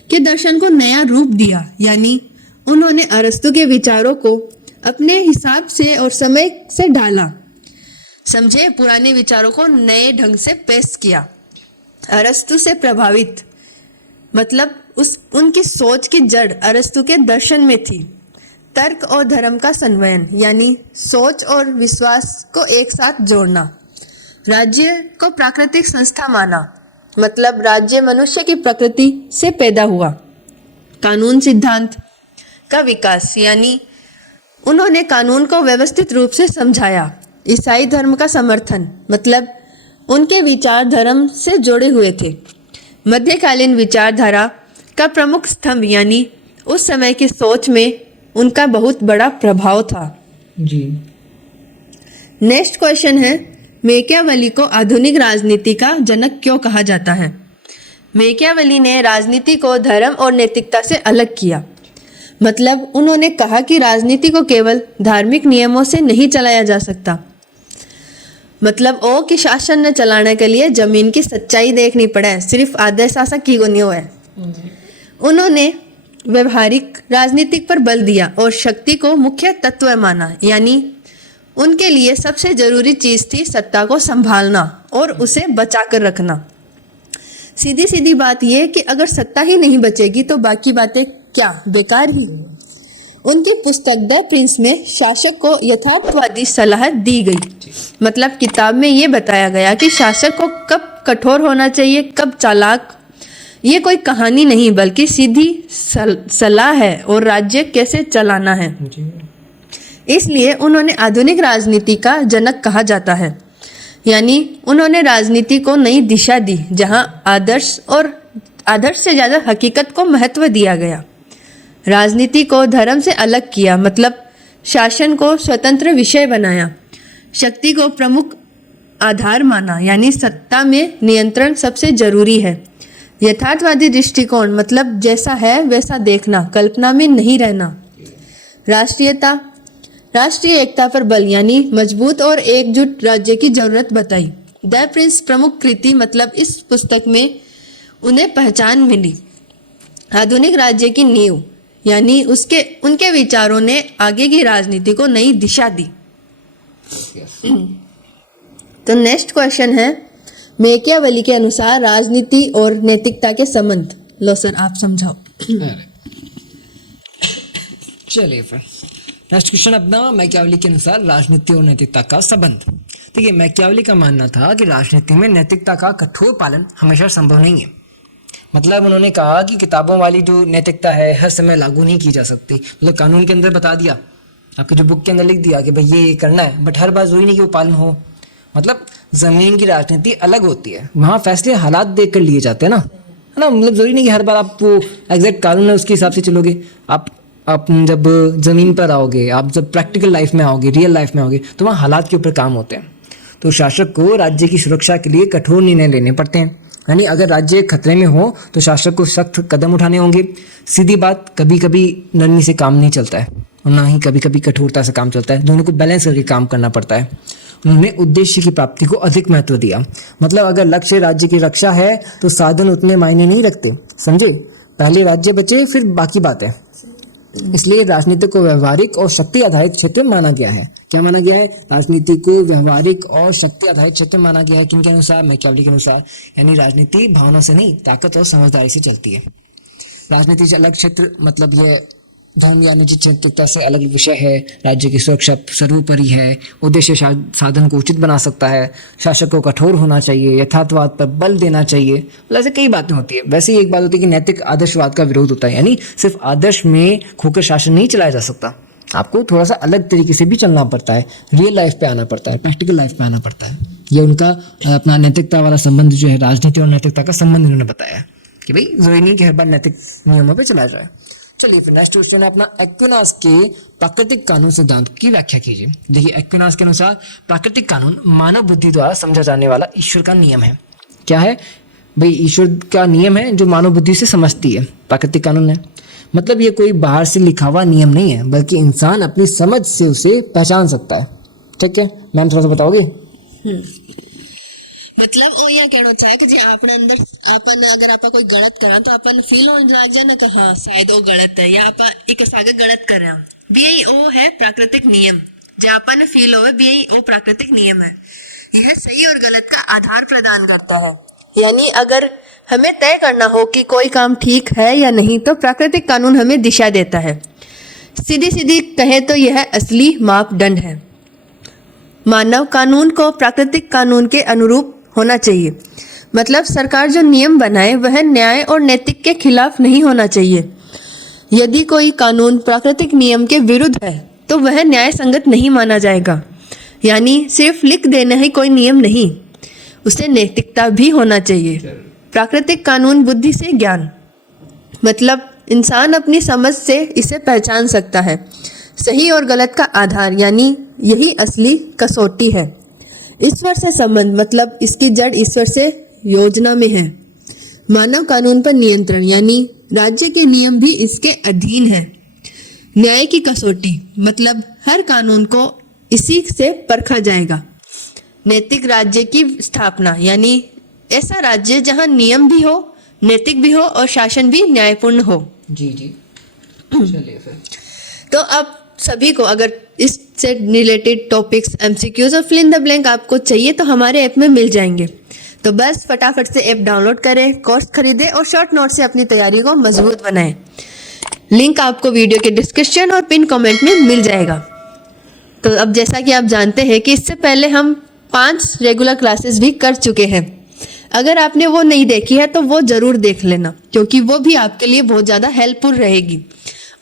के दर्शन को नया रूप दिया। यानी उन्होंने अरस्तु के विचारों को अपने हिसाब से और समय से ढाला, समझे, पुराने विचारों को नए ढंग से पेश किया। अरस्तु से प्रभावित मतलब उनकी सोच की जड़ अरस्तु के दर्शन में थी। तर्क और धर्म का संवयन, यानी सोच और विश्वास को एक साथ जोड़ना। राज्य को प्राकृतिक संस्था माना, मतलब राज्य मनुष्य की प्रकृति से पैदा हुआ। कानून सिद्धांत का विकास, यानी उन्होंने कानून को व्यवस्थित रूप से समझाया। ईसाई धर्म का समर्थन, मतलब उनके विचार धर्म से जुड़े हुए थे। मध्यकालीन विचारधारा का प्रमुख स्तंभ, यानी उस समय की सोच में उनका बहुत बड़ा प्रभाव था। जी। नेक्स्ट क्वेश्चन है, मैकियावेली को आधुनिक राजनीति का जनक क्यों कहा जाता है? मैकियावेली ने राजनीति को धर्म और नैतिकता से अलग किया। मतलब उन्होंने कहा कि राजनीति को केवल धार्मिक नियमों से नहीं चलाया जा सकता। मतलब ओ कि शासन न चलाने के लिए जमीन की सच्चाई देखनी पड़े, सिर्फ आदर्श शासक की को नहीं हुआ है। उन्होंने व्यवहारिक राजनीतिक पर बल दिया और शक्ति को मुख्य तत्व माना। यानी उनके लिए सबसे जरूरी चीज थी सत्ता को संभालना और उसे बचा कर रखना। सीधी सीधी बात यह कि अगर सत्ता ही नहीं बचेगी तो बाकी बातें क्या, बेकार ही। उनकी पुस्तक द प्रिंस में शासक को यथार्थवादी सलाह दी गई। मतलब किताब में ये बताया गया कि शासक को कब कठोर होना चाहिए, कब चालाक। ये कोई कहानी नहीं बल्कि सीधी सलाह है और राज्य कैसे चलाना है। इसलिए उन्होंने आधुनिक राजनीति का जनक कहा जाता है। यानी उन्होंने राजनीति को नई दिशा दी, जहां आदर्श से ज़्यादा हकीकत को महत्व दिया गया। राजनीति को धर्म से अलग किया, मतलब शासन को स्वतंत्र विषय बनाया। शक्ति को प्रमुख आधार माना, यानी सत्ता में नियंत्रण सबसे जरूरी है। यथार्थवादी दृष्टिकोण, मतलब जैसा है वैसा देखना, कल्पना में नहीं रहना। राष्ट्रीय एकता पर बल, यानी मजबूत और एकजुट राज्य की जरूरत बताई। द प्रिंस प्रमुख कृति मतलब इस पुस्तक में उन्हें पहचान मिली। आधुनिक राज्य की नींव यानी उनके विचारों ने आगे की राजनीति को नई दिशा दी। तो नेक्स्ट क्वेश्चन है, मैकियावेली के अनुसार राजनीति और नैतिकता के संबंध। लो सर आप समझाओ। चलिए फिर नेक्स्ट क्वेश्चन अपना, मैकियावेली के अनुसार राजनीति और नैतिकता का संबंध। देखिए, मैकियावेली का मानना था कि राजनीति में नैतिकता का कठोर पालन हमेशा संभव नहीं है। मतलब उन्होंने कहा कि किताबों वाली जो नैतिकता है हर समय लागू नहीं की जा सकती। मतलब कानून के अंदर बता दिया, आपके जो बुक के अंदर लिख दिया कि भाई ये करना है, बट हर बार जरूरी नहीं कि वो पालन हो। मतलब जमीन की राजनीति अलग होती है, वहाँ फैसले हालात देख कर लिए जाते हैं ना, है ना। मतलब जरूरी नहीं कि हर बार आप वो एग्जैक्ट कानून है उसके हिसाब से चलोगे। आप जब जमीन पर आओगे, आप जब प्रैक्टिकल लाइफ में आओगे, रियल लाइफ में आओगे, तो वहाँ हालात के ऊपर काम होते हैं। तो शासक को राज्य की सुरक्षा के लिए कठोर निर्णय लेने पड़ते हैं। यानी अगर राज्य खतरे में हो तो शासक को सख्त कदम उठाने होंगे। सीधी बात, कभी कभी नरमी से काम नहीं चलता है और ना ही कभी कभी कठोरता से काम चलता है। दोनों को बैलेंस करके काम करना पड़ता है। उन्होंने उद्देश्य की प्राप्ति को अधिक महत्व दिया। मतलब अगर लक्ष्य राज्य की रक्षा है तो साधन उतने मायने नहीं रखते, समझे। पहले राज्य बचे फिर बाकी बात है। इसलिए राजनीति को व्यवहारिक और शक्ति आधारित क्षेत्र माना गया है। क्या माना गया है? राजनीति को व्यवहारिक और शक्ति आधारित क्षेत्र माना गया है। किनके अनुसार? मैकियावेली के अनुसार। यानी राजनीति भावना से नहीं, ताकत और समझदारी से चलती है। राजनीति से अलग क्षेत्र मतलब ये धर्म या निजी नैतिकता से अलग विषय है। राज्य की सुरक्षा सर्वोपरि है। उद्देश्य साधन को उचित बना सकता है। शासक को कठोर होना चाहिए, यथार्थवाद पर बल देना चाहिए। मतलब ऐसे कई बातें होती है। वैसे ही एक बात होती है कि नैतिक आदर्शवाद का विरोध होता है। यानी सिर्फ आदर्श में खोकर शासन नहीं चलाया जा सकता, आपको थोड़ा सा अलग तरीके से भी चलना पड़ता है। रियल लाइफ पे आना पड़ता है, प्रैक्टिकल लाइफ पे आना पड़ता है। ये उनका अपना नैतिकता वाला संबंध जो है, राजनीति और नैतिकता का संबंध इन्होंने बताया कि भाई जरूरी नहीं कि हर बार नैतिक नियमों पर चलाया जाए। चलिए फिर नेक्स्ट क्वेश्चन है अपना, एक्विनास के प्राकृतिक कानून सिद्धांत की व्याख्या कीजिए। देखिए, एक्विनास के अनुसार प्राकृतिक कानून मानव बुद्धि द्वारा समझा जाने वाला ईश्वर का नियम है। क्या है भाई? ईश्वर का नियम है जो मानव बुद्धि से समझती है, प्राकृतिक कानून है। मतलब ये कोई बाहर से लिखा हुआ नियम नहीं है, बल्कि इंसान अपनी समझ से उसे पहचान सकता है। ठीक है मैम, थोड़ा सा बताओगे? मतलब वो यह कहना चाहे कि जे आपने अंदर अपन अगर आप कोई गलत करा तो अपन फील होने लग जाए ना कि हाँ शायद वो गलत है, या आप एक सागे गलत कर रहे हैं, भी वो है प्राकृतिक नियम। जो अपन फील होवे भी वो प्राकृतिक नियम है। यह सही और गलत का आधार प्रदान करता है। यानी अगर हमें तय करना हो कि कोई काम ठीक है या नहीं, तो प्राकृतिक कानून हमें दिशा देता है। सीधी सीधी कहे तो यह असली मापदंड है। मानव कानून को प्राकृतिक कानून के अनुरूप होना चाहिए। मतलब सरकार जो नियम बनाए वह न्याय और नैतिक के खिलाफ नहीं होना चाहिए। यदि कोई कानून प्राकृतिक नियम के विरुद्ध है तो वह न्याय संगत नहीं माना जाएगा। यानी सिर्फ लिख देना ही कोई नियम नहीं, उसे नैतिकता भी होना चाहिए। प्राकृतिक कानून बुद्धि से ज्ञान, मतलब इंसान अपनी समझ से इसे पहचान सकता है। सही और गलत का आधार, यानी यही असली कसौटी है। ईश्वर से संबंध, मतलब इसकी जड़ ईश्वर से योजना में है। मानव कानून पर नियंत्रण, यानी राज्य के नियम भी इसके अधीन है। न्याय की कसौटी, मतलब हर कानून को इसी से परखा जाएगा। नैतिक राज्य की स्थापना, यानी ऐसा राज्य जहां नियम भी हो, नैतिक भी हो और शासन भी न्यायपूर्ण हो। जी जी, चलिए फिर। तो अब सभी को अगर इससे रिलेटेड टॉपिक्स, एमसीक्यूज और फिल इन द ब्लैंक आपको चाहिए तो हमारे ऐप में मिल जाएंगे। तो बस फटाफट से ऐप डाउनलोड करें, कोर्स खरीदें और शॉर्ट नोट से अपनी तैयारी को मजबूत बनाएं। लिंक आपको वीडियो के डिस्क्रिप्शन और पिन कमेंट में मिल जाएगा। तो अब जैसा कि आप जानते हैं कि इससे पहले हम 5 रेगुलर क्लासेस भी कर चुके हैं। अगर आपने वो नहीं देखी है तो वो ज़रूर देख लेना, क्योंकि वो भी आपके लिए बहुत ज़्यादा हेल्पफुल रहेगी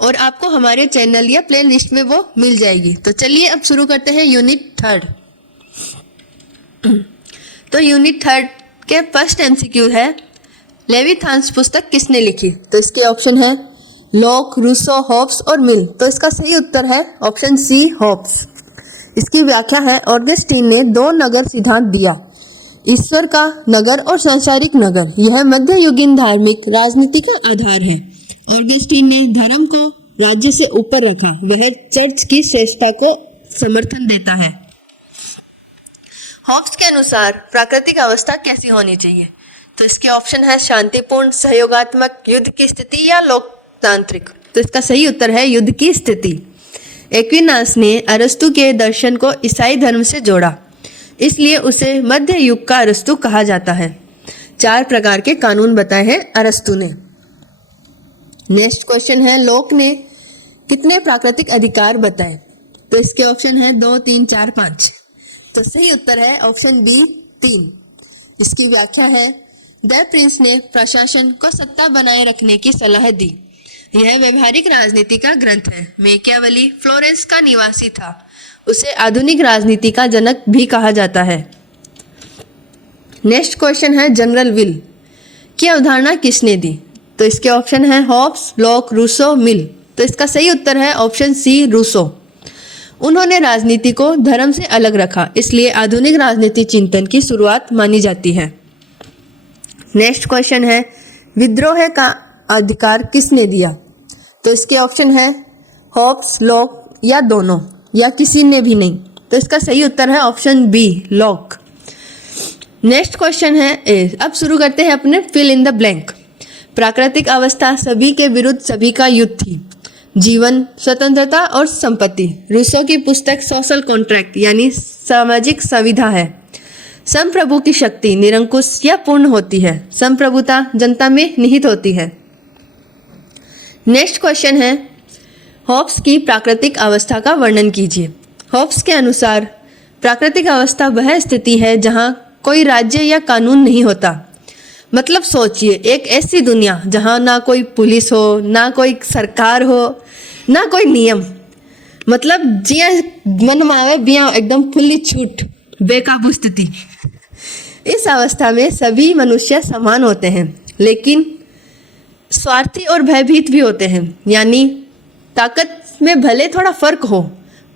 और आपको हमारे चैनल या प्ले लिस्ट में वो मिल जाएगी। तो चलिए अब शुरू करते हैं यूनिट 3। तो यूनिट 3 के फर्स्ट एमसीक्यू है, लेविथान्स पुस्तक किसने लिखी? तो इसके ऑप्शन है लॉक, रूसो, हॉब्स और मिल। तो इसका सही उत्तर है ऑप्शन सी, हॉब्स। इसकी व्याख्या है, ऑगस्टीन ने 2 नगर सिद्धांत दिया, ईश्वर का नगर और सांसारिक नगर। यह मध्ययुगीन धार्मिक राजनीति का आधार है। ऑगस्टीन ने धर्म को राज्य से ऊपर रखा, वह चर्च की श्रेष्ठता को समर्थन देता है। हॉब्स के अनुसार प्राकृतिक अवस्था कैसी होनी चाहिए? तो इसके ऑप्शन है शांतिपूर्ण, सहयोगात्मक, युद्ध की स्थिति या लोकतांत्रिक। तो इसका सही उत्तर है युद्ध की स्थिति। एक्विनास ने अरस्तु के दर्शन को ईसाई धर्म से जोड़ा, इसलिए उसे मध्य युग का अरस्तु कहा जाता है। 4 प्रकार के कानून बताए हैं अरस्तु ने। नेक्स्ट क्वेश्चन है लोक ने कितने प्राकृतिक अधिकार बताए? तो इसके ऑप्शन है 2, 3, 4, 5। तो सही उत्तर है ऑप्शन बी 3। इसकी व्याख्या है द प्रिंस ने प्रशासन को सत्ता बनाए रखने की सलाह दी। यह व्यवहारिक राजनीति का ग्रंथ है। मैकियावेली फ्लोरेंस का निवासी था। उसे आधुनिक राजनीति का जनक भी कहा जाता है। नेक्स्ट क्वेश्चन है जनरल विल की अवधारणा किसने दी? तो इसके ऑप्शन है हॉब्स, लॉक, रूसो, मिल। तो इसका सही उत्तर है ऑप्शन सी रूसो। उन्होंने राजनीति को धर्म से अलग रखा, इसलिए आधुनिक राजनीति चिंतन की शुरुआत मानी जाती है। नेक्स्ट क्वेश्चन है विद्रोह का अधिकार किसने दिया? तो इसके ऑप्शन है हॉब्स, लॉक या दोनों या किसी ने भी नहीं। तो इसका सही उत्तर है option B Locke. Next question है अब शुरू करते हैं अपने फिल इन द ब्लैंक। प्राकृतिक अवस्था सभी के विरुद्ध सभी का युद्ध थी। जीवन, स्वतंत्रता और संपत्ति। रूसो की पुस्तक सोशल कॉन्ट्रैक्ट यानी सामाजिक संविधा है। संप्रभु की शक्ति निरंकुश या पूर्ण होती है। संप्रभुता जनता में निहित होती है। नेक्स्ट क्वेश्चन है हॉब्स की प्राकृतिक अवस्था का वर्णन कीजिए। हॉब्स के अनुसार प्राकृतिक अवस्था वह स्थिति है जहां कोई राज्य या कानून नहीं होता। मतलब सोचिए एक ऐसी दुनिया जहां ना कोई पुलिस हो, ना कोई सरकार हो, ना कोई नियम। मतलब जिया मन में आवे बिया एकदम खुली छूट, बेकाबू स्थिति। इस अवस्था में सभी मनुष्य समान होते हैं, लेकिन स्वार्थी और भयभीत भी होते हैं। यानी ताकत में भले थोड़ा फर्क हो,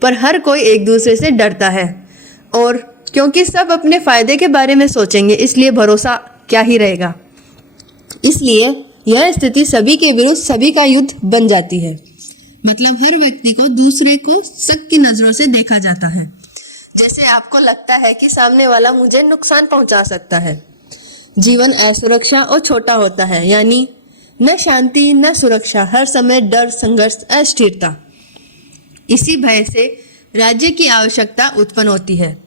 पर हर कोई एक दूसरे से डरता है, और क्योंकि सब अपने फायदे के बारे में सोचेंगे, इसलिए भरोसा क्या ही रहेगा। इसलिए यह स्थिति सभी के विरुद्ध सभी का युद्ध बन जाती है। मतलब हर व्यक्ति को दूसरे को शक की नजरों से देखा जाता है। जैसे आपको लगता है कि सामने वाला मुझे नुकसान पहुंचा सकता है। जीवन असुरक्षा और छोटा होता है, यानी न शांति न सुरक्षा, हर समय डर, संघर्ष, अस्थिरता। इसी भय से राज्य की आवश्यकता उत्पन्न होती है।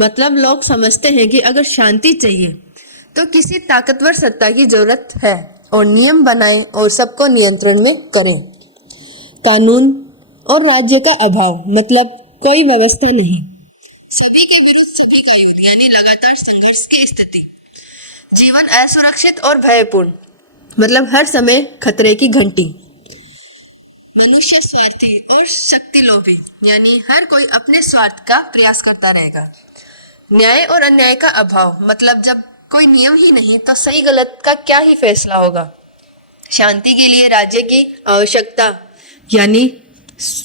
मतलब लोग समझते हैं कि अगर शांति चाहिए तो किसी ताकतवर सत्ता की जरूरत है, और नियम बनाएं और सबको नियंत्रण में करें। कानून और राज्य का अभाव, मतलब कोई व्यवस्था नहीं। सभी के विरुद्ध सभी का युद्ध, यानी लगातार संघर्ष की स्थिति। जीवन असुरक्षित और भयपूर्ण, मतलब हर समय खतरे की घंटी। मनुष्य स्वार्थी और शक्ति लोभी, यानी हर कोई अपने स्वार्थ का प्रयास करता रहेगा। न्याय और अन्याय का अभाव, मतलब जब कोई नियम ही नहीं तो सही गलत का क्या ही फैसला होगा। शांति के लिए राज्य की आवश्यकता, यानी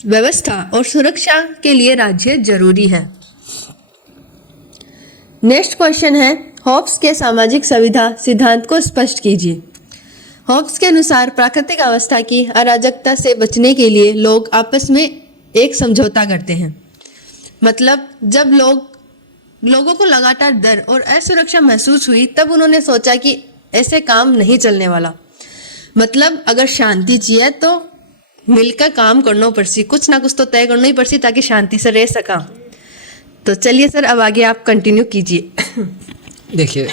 व्यवस्था और सुरक्षा के लिए राज्य जरूरी है। नेक्स्ट क्वेश्चन है हॉब्स के सामाजिक संविधा सिद्धांत को स्पष्ट कीजिए। हॉब्स के अनुसार प्राकृतिक अवस्था की अराजकता से बचने के लिए लोग आपस में एक समझौता करते हैं। मतलब जब लोगों को लगातार डर और असुरक्षा महसूस हुई, तब उन्होंने सोचा कि ऐसे काम नहीं चलने वाला। मतलब अगर शांति चाहिए तो मिलकर काम करना पड़सी, कुछ ना कुछ तो तय करना ही पड़सी ताकि शांति से रह सका। तो चलिए सर, अब आगे आप कंटिन्यू कीजिए। देखिए,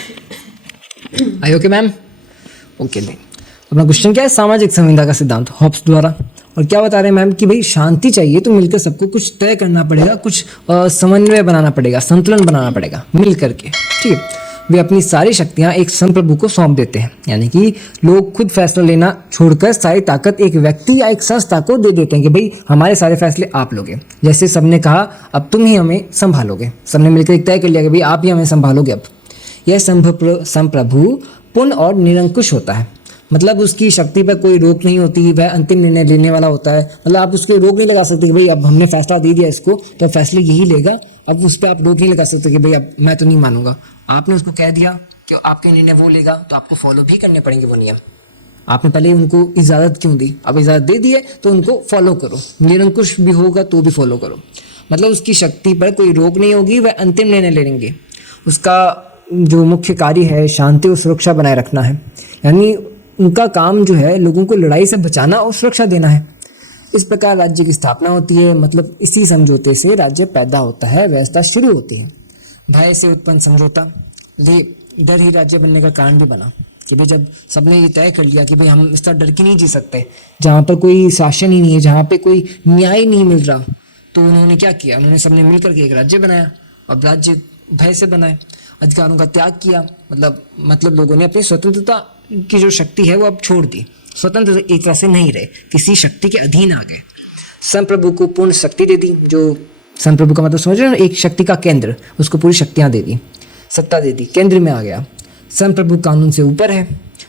आई ओके मैम? ओके नहीं, अपना क्वेश्चन क्या है? सामाजिक संविधा का सिद्धांत हॉब्स द्वारा। और क्या बता रहे हैं मैम कि भाई शांति चाहिए तो मिलकर सबको कुछ तय करना पड़ेगा, कुछ समन्वय बनाना पड़ेगा, संतुलन बनाना पड़ेगा मिल करके। ठीक है, वे अपनी सारी शक्तियां एक संप्रभु को सौंप देते हैं, यानी कि लोग खुद फैसला लेना छोड़कर सारी ताकत एक व्यक्ति या एक संस्था को दे देते हैं कि भाई हमारे सारे फैसले आप लोगे। जैसे सबने कहा अब तुम ही हमें संभालोगे, सबने मिलकर एक तय कर लिया कि भाई आप ही हमें संभालोगे। अब यह संप्रभु पूर्ण और निरंकुश होता है, मतलब उसकी शक्ति पर कोई रोक नहीं होती, वह अंतिम निर्णय लेने वाला होता है। मतलब आप उसको रोक नहीं लगा सकते कि भाई अब हमने फैसला दे दिया इसको तो फैसले यही लेगा, अब उस पर आप रोक नहीं लगा सकते कि भाई अब मैं तो नहीं मानूंगा। आपने उसको कह दिया कि आपके निर्णय वो लेगा तो आपको फॉलो भी करने पड़ेंगे वो नियम। आपने पहले उनको इजाज़त क्यों दी, अब इजाज़त दे दी है तो उनको फॉलो करो, निरंकुश भी होगा तो भी फॉलो करो। मतलब उसकी शक्ति पर कोई रोक नहीं होगी, वह अंतिम निर्णय ले लेंगे। उसका जो मुख्य कार्य है शांति और सुरक्षा बनाए रखना है। यानी उनका काम जो है लोगों को लड़ाई से बचाना और सुरक्षा देना है। इस प्रकार राज्य की स्थापना होती है, मतलब इसी समझौते से राज्य पैदा होता है, व्यवस्था शुरू होती है। भय से उत्पन्न समझौता, डर ही राज्य बनने का कारण भी बना कि भाई जब सबने ये तय कर लिया कि भाई हम इस तरह डर के नहीं जी सकते, जहाँ पर कोई शासन ही नहीं है, जहाँ पे कोई न्याय नहीं मिल रहा, तो उन्होंने क्या किया, उन्होंने सबने मिलकर के एक राज्य बनाया। अब राज्य भय से बनाए, अधिकारों का त्याग किया, मतलब लोगों ने अपनी स्वतंत्रता की जो शक्ति है वो अब छोड़ दी, स्वतंत्र एक तरह से नहीं रहे, किसी शक्ति के अधीन आ गए। संप्रभु को पूर्ण शक्ति दे दी, जो संप्रभु का मतलब समझ रहे हो, एक शक्ति का केंद्र, उसको पूरी शक्तियां दे दी, सत्ता दे दी, केंद्र में आ गया। संप्रभु कानून से ऊपर है,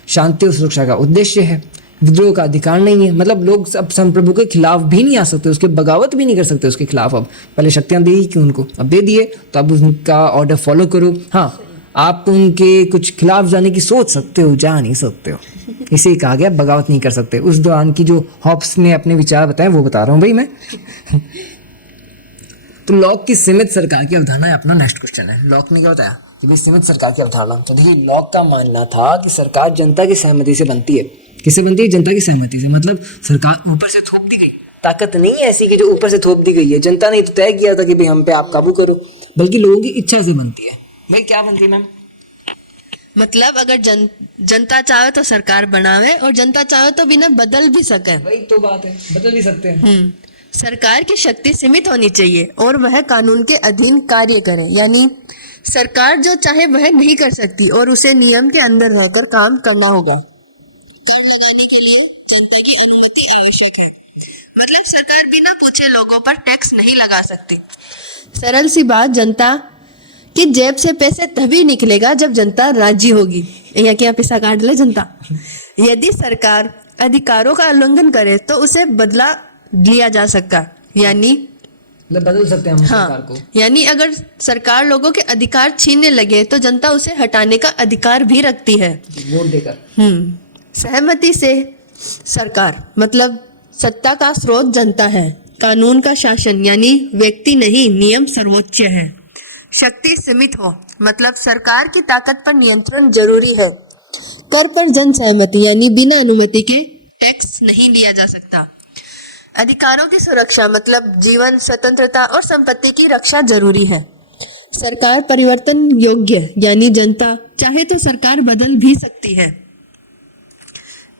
शांति और सुरक्षा का उद्देश्य है, विद्रोह का अधिकार नहीं है, मतलब लोग अब संप्रभु के खिलाफ भी नहीं आ सकते, उसके बगावत भी नहीं कर सकते उसके खिलाफ। अब पहले शक्तियां दी कि उनको, अब दे दिए तो अब उनका ऑर्डर फॉलो करो। हाँ, आप उनके कुछ खिलाफ जाने की सोच सकते हो, जा नहीं सकते हो, इसे कहा गया बगावत नहीं कर सकते। उस दौरान की जो हॉब्स ने अपने विचार बताए वो बता रहा हूँ भाई मैं। तो लॉक की सीमित सरकार की अवधारणा है अपना नेक्स्ट क्वेश्चन है। लॉक ने क्या बताया कि भाई सीमित सरकार की अवधारणा, तो देखिए लॉक का मानना था कि सरकार जनता की सहमति से बनती है। किससे बनती है? जनता की सहमति से, मतलब सरकार ऊपर से थोप दी गई, ताकत नहीं है ऐसी कि जो ऊपर से थोप दी गई है। जनता ने तो तय किया था कि भाई हम पे आप काबू करो, बल्कि लोगों की इच्छा से बनती है। भाई क्या बनती है मैम? मतलब अगर जनता चाहे तो सरकार बनावे और जनता चाहे तो बिना बदल भी सके। वही तो बात है, बदल भी सकते हैं। सरकार की शक्ति सीमित होनी चाहिए और वह कानून के अधीन कार्य करे, यानी सरकार जो चाहे वह नहीं कर सकती और उसे नियम के अंदर रहकर काम करना होगा। कर लगाने के लिए जनता की अनुमति आवश्यक है, मतलब सरकार बिना पूछे लोगों पर टैक्स नहीं लगा सकती। सरल सी बात, जनता कि जेब से पैसे तभी निकलेगा जब जनता राजी होगी। यहाँ क्या पैसा काट ले जनता। यदि सरकार अधिकारों का उल्लंघन करे तो उसे बदला लिया जा सकता, यानी बदल सकते हैं हम सरकार को। यानी अगर सरकार लोगों के अधिकार छीनने लगे तो जनता उसे हटाने का अधिकार भी रखती है, वोट देकर। सहमति से सरकार, मतलब सत्ता का स्रोत जनता है। कानून का शासन, यानी व्यक्ति नहीं नियम सर्वोच्च है। शक्ति सीमित हो, मतलब सरकार की ताकत पर नियंत्रण जरूरी है। कर पर जन सहमति, यानी बिना अनुमति के टैक्स नहीं लिया जा सकता। अधिकारों की सुरक्षा, मतलब जीवन, स्वतंत्रता और संपत्ति की रक्षा जरूरी है। सरकार परिवर्तन योग्य, यानी जनता चाहे तो सरकार बदल भी सकती है।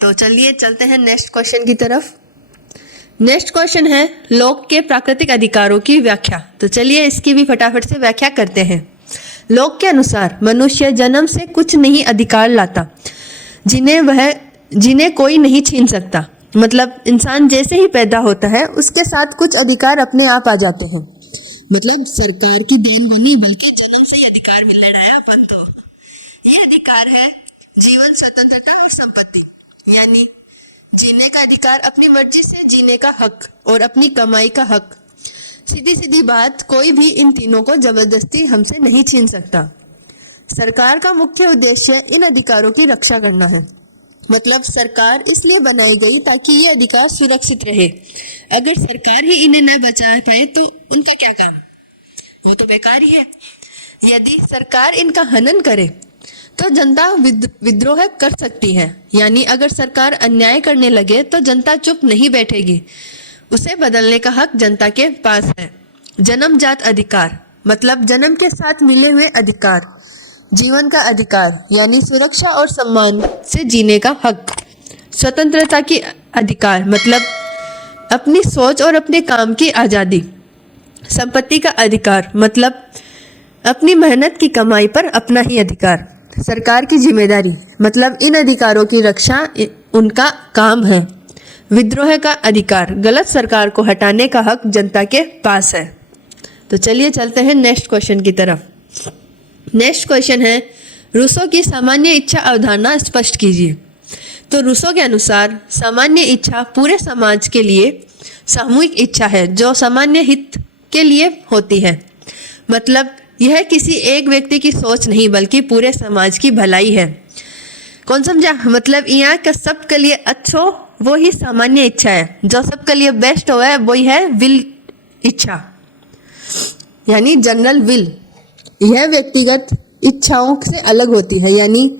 तो चलिए चलते हैं नेक्स्ट क्वेश्चन की तरफ। नेक्स्ट क्वेश्चन है लोक के प्राकृतिक अधिकारों की व्याख्या। तो चलिए इसकी भी फटाफट से व्याख्या करते हैं। लोक के अनुसार मनुष्य जन्म से कुछ नहीं अधिकार लाता जिन्हें कोई नहीं छीन सकता। मतलब इंसान जैसे ही पैदा होता है उसके साथ कुछ अधिकार अपने आप आ जाते हैं। मतलब सरकार की देन वो नहीं, बल्कि जन्म से ही अधिकार मिलने डाया अपन तो। ये अधिकार है जीवन, स्वतंत्रता और संपत्ति, यानी जीने का अधिकार, अपनी मर्जी से जीने का हक और अपनी कमाई का हक। सीधी सीधी बात, कोई भी इन तीनों को जबरदस्ती हमसे नहीं छीन सकता। सरकार का मुख्य उद्देश्य इन अधिकारों की रक्षा करना है। मतलब सरकार इसलिए बनाई गई ताकि ये अधिकार सुरक्षित रहे। अगर सरकार ही इन्हें न बचा पाए तो उनका क्या काम, वो तो बेकार ही है। यदि सरकार इनका हनन करे तो जनता विद्रोह कर सकती है, यानी अगर सरकार अन्याय करने लगे तो जनता चुप नहीं बैठेगी, उसे बदलने का हक जनता के पास है। जन्मजात अधिकार, मतलब जन्म के साथ मिले हुए अधिकार। जीवन का अधिकार, यानी सुरक्षा और सम्मान से जीने का हक। स्वतंत्रता की अधिकार, मतलब अपनी सोच और अपने काम की आज़ादी। संपत्ति का अधिकार, मतलब अपनी मेहनत की कमाई पर अपना ही अधिकार। सरकार की जिम्मेदारी, मतलब इन अधिकारों की रक्षा उनका काम है। विद्रोह का अधिकार, गलत सरकार को हटाने का हक जनता के पास है। तो चलिए चलते हैं नेक्स्ट क्वेश्चन की तरफ। नेक्स्ट क्वेश्चन है रूसो की सामान्य इच्छा अवधारणा स्पष्ट कीजिए। तो रूसो के अनुसार सामान्य इच्छा पूरे समाज के लिए सामूहिक इच्छा है जो सामान्य हित के लिए होती है। मतलब यह किसी एक व्यक्ति की सोच नहीं बल्कि पूरे समाज की भलाई है। कौन समझा? मतलब यहाँ का सबके लिए अच्छो वो ही सामान्य इच्छा है, जो सबके लिए बेस्ट हो है वही है विल इच्छा, यानी जनरल विल। यह व्यक्तिगत इच्छाओं से अलग होती है, यानी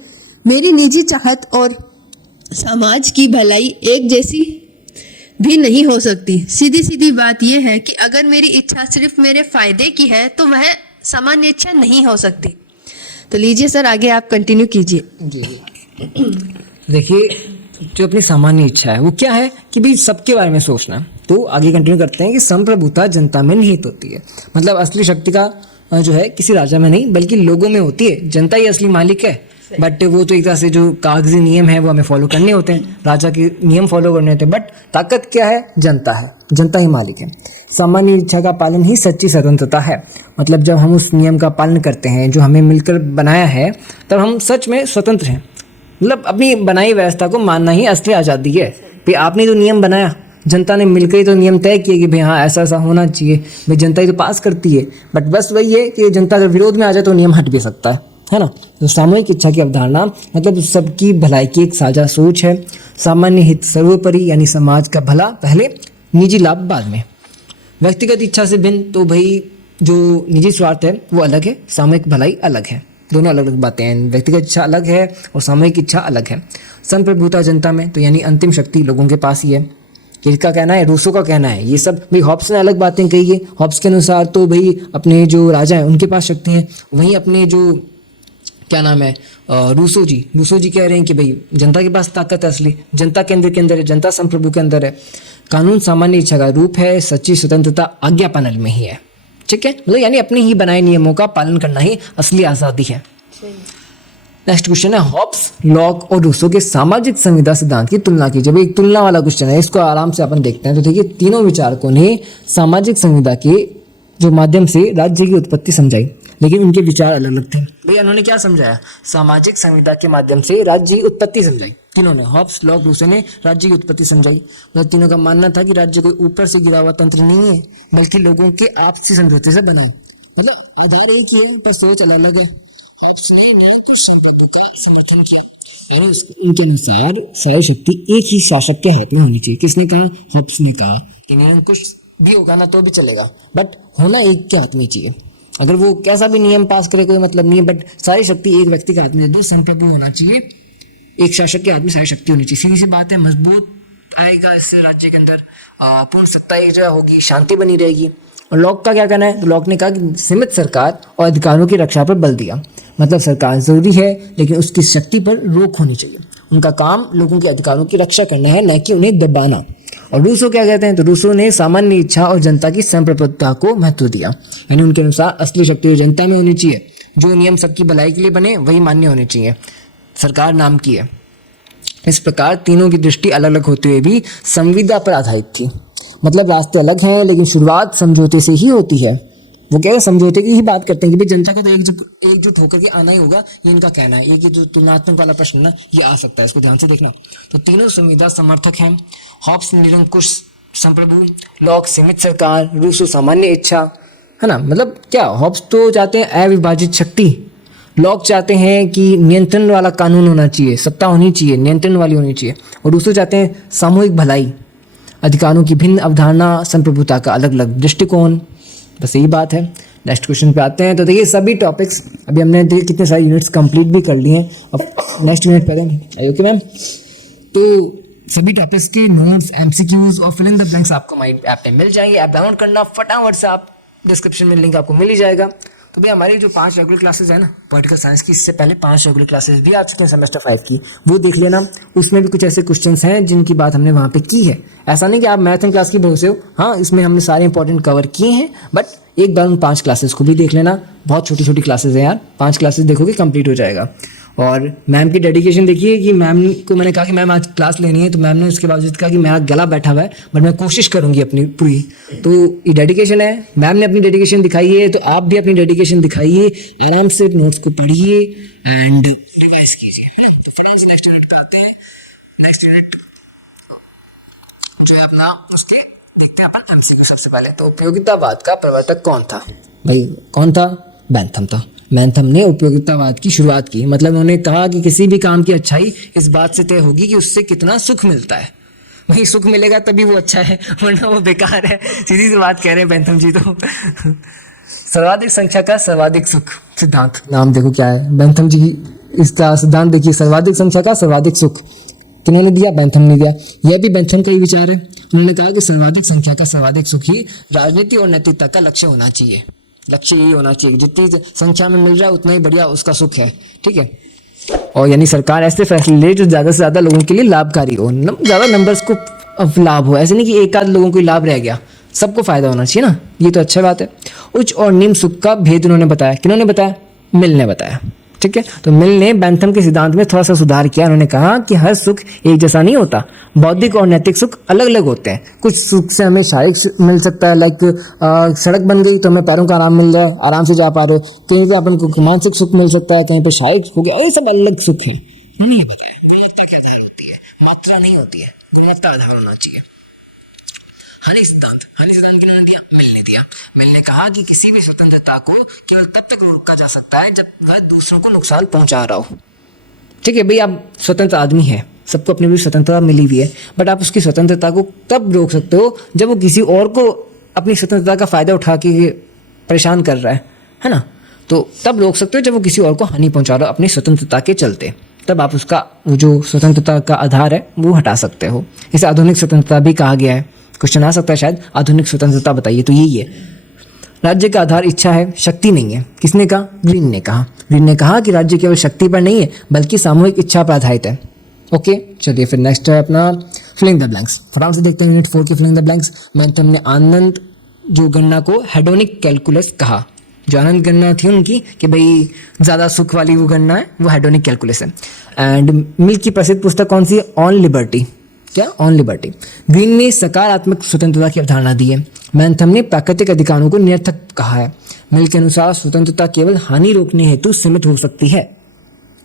मेरी निजी चाहत और समाज की भलाई एक जैसी भी नहीं हो सकती। सीधी सीधी बात यह है कि अगर मेरी इच्छा सिर्फ मेरे फायदे की है तो वह सामान्य इच्छा नहीं हो सकती। तो लीजिए सर, आगे आप कंटिन्यू कीजिए। जी देखिए, जो अपनी सामान्य इच्छा है वो क्या है कि भाई सबके बारे में सोचना। तो आगे कंटिन्यू करते हैं कि संप्रभुता जनता में निहित होती है। मतलब असली शक्ति का जो है किसी राजा में नहीं बल्कि लोगों में होती है। जनता ही असली मालिक है, बट वो तो एक तरह से जो कागजी नियम है वो हमें फॉलो करने होते हैं, राजा के नियम फॉलो करने होते हैं। बट ताकत क्या है? जनता है, जनता ही मालिक है। सामान्य इच्छा का पालन ही सच्ची स्वतंत्रता है। मतलब जब हम उस नियम का पालन करते हैं जो हमें मिलकर बनाया है, तब हम सच में स्वतंत्र हैं। मतलब अपनी बनाई व्यवस्था को मानना ही असली आज़ादी है। भाई आपने जो नियम बनाया, जनता ने मिलकर ही तो नियम तय किए कि भाई हाँ ऐसा ऐसा होना चाहिए, भाई जनता ही तो पास करती है। बट बस वही है कि जनता अगर विरोध में आ जाए तो नियम हट भी सकता है ना। तो सामूहिक इच्छा की अवधारणा मतलब सबकी भलाई की एक साझा सोच है। सामान्य हित सर्वोपरि, यानी समाज का भला पहले, निजी लाभ बाद में। व्यक्तिगत इच्छा से भिन्न, तो भाई जो निजी स्वार्थ है वो अलग है, सामूहिक भलाई अलग है। दोनों अलग अलग बातें हैं। व्यक्तिगत इच्छा अलग है और सामूहिक इच्छा अलग है। संप्रभुता जनता में, तो यानी अंतिम शक्ति लोगों के पास ही है। किसका कहना है? रूसो का कहना है। ये सब भाई हॉब्स ने अलग बातें कही है। हॉब्स के अनुसार तो भाई अपने जो राजा हैं उनके पास शक्ति है, वहीं अपने जो क्या नाम है रूसो जी कह रहे हैं कि भाई जनता के पास ताकत है, असली जनता के अंदर है, जनता संप्रभु के अंदर है। कानून सामान्य इच्छा का रूप है, सच्ची स्वतंत्रता आज्ञापालन में ही है। ठीक है, मतलब यानी अपने ही बनाए नियमों का पालन करना ही असली आज़ादी है। नेक्स्ट क्वेश्चन है, हॉब्स, लॉक और रूसो के सामाजिक संविदा सिद्धांत की तुलना कीजिए। भाई एक तुलना वाला क्वेश्चन है, इसको आराम से अपन देखते हैं। तो देखिए, तीनों विचारकों ने सामाजिक संविदा के जो माध्यम से राज्य की उत्पत्ति समझाई, लेकिन उनके विचार अलग अलग थे। भैया उन्होंने क्या समझाया? सामाजिक संविदा के माध्यम से राज्य की उत्पत्ति समझाई। तीनों ने, हॉब्स, लॉक, रूसो ने राज्य की उत्पत्ति समझाई। मतलब तीनों का मानना था कि राज्य कोई ऊपर से गिरा हुआ तंत्र नहीं है, बल्कि लोगों के आपसी समझौते से बना है। मतलब आधार एक ही है पर सोच अलग अलग है। हॉब्स ने निरंकुश संप्रभु का समर्थन किया, यानी उनके अनुसार सारी शक्ति एक ही शासक के हाथ में होनी चाहिए। किसने कहा? हॉब्स ने कहा कि निरंकुश भी होगा ना तो भी चलेगा, बट होना एक के हाथ में चाहिए। अगर वो कैसा भी नियम पास करे कोई मतलब नहीं है, बट सारी शक्ति एक व्यक्ति के हाथ में, दो संप्रभु होना चाहिए, एक शासक के हाथ में सारी शक्ति होनी चाहिए। सीधी सी बात है, मजबूत आएगा इससे राज्य के अंदर, पूर्ण सत्ता एक जगह होगी, शांति बनी रहेगी। और लॉक का क्या कहना है? तो लॉक ने कहा कि सीमित सरकार और अधिकारों की रक्षा पर बल दिया। मतलब सरकार जरूरी है लेकिन उसकी शक्ति पर रोक होनी चाहिए। उनका काम लोगों के अधिकारों की रक्षा करना है, न कि उन्हें दबाना। और रूसो क्या कहते हैं? तो रूसो ने सामान्य इच्छा और जनता की संप्रभुता को महत्व दिया, यानी उनके अनुसार असली शक्ति जनता में होनी चाहिए। जो नियम सबकी भलाई के लिए बने वही मान्य होने चाहिए, सरकार नाम की है। इस प्रकार तीनों की दृष्टि अलग अलग होते हुए भी संविदा पर आधारित थी। मतलब रास्ते अलग हैं लेकिन शुरुआत समझौते से ही होती है। वो कह रहे समझौते की ही बात करते हैं कि भाई जनता को तो एकजुट होकर के आना ही होगा, ये इनका कहना है। ये कि जो तुलनात्मक वाला प्रश्न ना ये आ सकता है, इसको ध्यान से देखना। तो तीनों संविदा समर्थक हैं। हॉब्स निरंकुश संप्रभु, लॉक सीमित सरकार, रूसो सामान्य इच्छा, है ना। मतलब क्या, हॉब्स तो चाहते हैं अविभाजित शक्ति, लॉक चाहते हैं कि नियंत्रण वाला कानून होना चाहिए, सत्ता होनी चाहिए, नियंत्रण वाली होनी चाहिए। और रूसो चाहते हैं सामूहिक भलाई, अधिकारों की भिन्न अवधारणा, संप्रभुता का अलग अलग दृष्टिकोण। बस यही बात है। नेक्स्ट क्वेश्चन पे आते हैं। तो देखिए सभी टॉपिक्स अभी हमने कितने सारे यूनिट्स कंप्लीट भी कर लिए हैं। अब नेक्स्ट यूनिट पे आए। ओके मैम, तो सभी टॉपिक्स के नोट्स, एमसीक्यूज और फिल इन द ब्लैंक्स आपको हमारी ऐप पे मिल जाएंगे। ऐप डाउनलोड करना फटाफट से, आप डिस्क्रिप्शन में लिंक आपको मिल ही जाएगा। तो भैया हमारी जो 5 रेगुलर क्लासेस है ना पॉलिटिकल साइंस की, इससे पहले 5 रेगुलर क्लासेस भी आ चुके हैं सेमेस्टर 5 की, वो देख लेना। उसमें भी कुछ ऐसे क्वेश्चंस हैं जिनकी बात हमने वहाँ पे की है। ऐसा नहीं कि आप मैथ एंड क्लास की भरोसे हो, हाँ इसमें हमने सारे इंपॉर्टेंट कवर किए हैं, बट एक बार उन 5 क्लासेस को भी देख लेना। बहुत छोटी छोटी क्लासेस हैं यार, 5 क्लासेस देखोगे कंप्लीट हो जाएगा। और मैम की डेडिकेशन देखिए कि मैम को मैंने कहा कि मैम आज क्लास लेनी है, तो मैम ने उसके बावजूद कहा कि मेरा गला बैठा हुआ है बट मैं कोशिश करूंगी अपनी पूरी। तो ये डेडिकेशन है, मैम ने अपनी डेडिकेशन दिखाई है, तो आप भी अपनी डेडिकेशन दिखाइए, आराम से नोट्स को पढ़िए एंड रिवाइज कीजिए। तो फटाफट से नेक्स्ट यूनिट पे आते हैं। नेक्स्ट यूनिट जो है अपना, उसके देखते हैं अपन एमसीक्यू। सबसे पहले तो उपयोगितावाद का प्रवर्तक कौन था? भाई कौन था? बेंथम था। बेंथम ने उपयोगितावाद की शुरुआत की। मतलब उन्होंने कहा कि किसी भी काम की अच्छाई इस बात से तय होगी कि उससे कितना सुख मिलता है। वही सुख मिलेगा तभी वो अच्छा है, वरना वो बेकार है। सीधी सी बात कह रहे हैं बेंथम जी। तो सर्वाधिक संख्या का सर्वाधिक सुख सिद्धांत। नाम देखो क्या है, बेंथम जी की इसका सिद्धांत देखिए, सर्वाधिक संख्या का सर्वाधिक सुख किन्होंने दिया, बेंथम ने दिया। यह भी बेंथम का ही विचार है। उन्होंने कहा कि सर्वाधिक संख्या का सर्वाधिक सुख ही राजनीति और नैतिकता का लक्ष्य होना चाहिए। लक्ष्य यही होना चाहिए, जितनी संख्या में मिल रहा है उतना ही बढ़िया उसका सुख है, ठीक है। और यानी सरकार ऐसे फैसले ले जो ज़्यादा से ज़्यादा लोगों के लिए लाभकारी हो, ज़्यादा नंबर्स को लाभ हो, ऐसे नहीं कि एक आध लोगों को ही लाभ रह गया, सबको फायदा होना चाहिए ना, ये तो अच्छा बात है। उच्च और निम्न सुख का भेद उन्होंने बताया, किन्होंने बताया, मिल ने बताया, ठीक है। तो मिल ने बेंथम के सिद्धांत में थोड़ा सा सुधार किया। उन्होंने कहा कि हर सुख एक जैसा नहीं होता, बौद्धिक और नैतिक सुख अलग अलग होते हैं। कुछ सुख से हमें शारीरिक मिल सकता है, लाइक सड़क बन गई तो हमें पैरों का आराम मिल रहा है, आराम से जा पा रहे हो। कहीं पे अपन को मानसिक सुख मिल सकता है, कहीं पे शारीरिक हो गया, ये सब अलग सुख है। उन्होंने ये बताया गुणवत्ता के आधार होती है, मात्रा नहीं होती है, गुणवत्ता आधार होना चाहिए। हनी सिद्धांत किन्होंने दिया, मिल ने दिया। मिल ने कहा कि किसी भी स्वतंत्रता को केवल तब तक रोका जा सकता है जब वह दूसरों को नुकसान पहुंचा रहा हो, ठीक है। भाई आप स्वतंत्र आदमी है, सबको अपनी भी स्वतंत्रता मिली हुई है, बट आप उसकी स्वतंत्रता को तब रोक सकते हो जब वो किसी और को अपनी स्वतंत्रता का फायदा उठा के परेशान कर रहा है ना। तो तब रोक सकते हो जब वो किसी और को हानि पहुंचा रहा हो अपनी स्वतंत्रता के चलते, तब आप उसका जो स्वतंत्रता का आधार है वो हटा सकते हो। इसे आधुनिक स्वतंत्रता भी कहा गया है। क्वेश्चन आ सकता है शायद, आधुनिक स्वतंत्रता बताइए, तो यही है। राज्य का आधार इच्छा है, शक्ति नहीं है। किसने कहा? ग्रीन ने कहा। ग्रीन ने कहा कि राज्य केवल शक्ति पर नहीं है बल्कि सामूहिक इच्छा पर आधारित है। ओके, चलिए फिर नेक्स्ट है अपना फिलिंग द ब्लैंक्स। फटाफट से देखते हैं यूनिट 4 की फिलिंग द ब्लैंक्स। बेंथम ने आनंद जो गणना को हेडोनिक कैलकुलस कहा। जो आनंद गणना थी उनकी कि भाई ज़्यादा सुख वाली वो गणना है, वो हेडोनिक कैलकुलस है। एंड मिल की प्रसिद्ध पुस्तक कौन सी है? On Liberty. क्या? On Liberty. ग्रीन ने सकारात्मक स्वतंत्रता की अवधारणा दी है। बेंथम ने प्राकृतिक अधिकारों को निरर्थक कहा है। मिल के अनुसार स्वतंत्रता केवल हानि रोकने हेतु सीमित हो सकती है।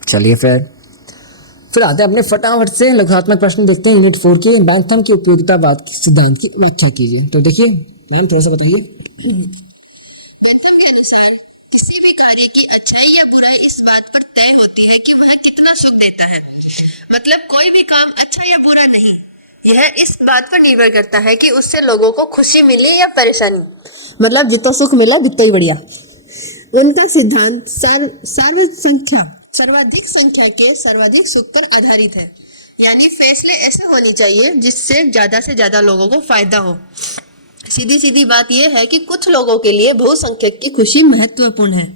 चलिए फिर आते हैं अपने फटाफट से लघुत्मक प्रश्न देखते हैं यूनिट 4 के। बेंथम की उपयोगितावाद सिद्धांत की व्याख्या कीजिए। तो देखिए मैम थोड़ा सा बताइए। बेंथम के अनुसार किसी भी कार्य की अच्छाई या बुराई इस बात पर तय होती है कि वह कितना सुख देता है। मतलब कोई भी काम अच्छा या बुरा नहीं, यह इस बात पर निर्भर करता है कि उससे लोगों को खुशी मिले या परेशानी। मतलब जितना सुख मिला जितना ही बढ़िया। उनका सिद्धांत सर्वाधिक संख्या के सर्वाधिक सुख पर आधारित है। यानी फैसले ऐसे होने चाहिए जिससे से ज्यादा लोगों को फायदा हो। सीधी बात यह है कि कुछ लोगों के लिए बहुसंख्यक की खुशी महत्वपूर्ण है।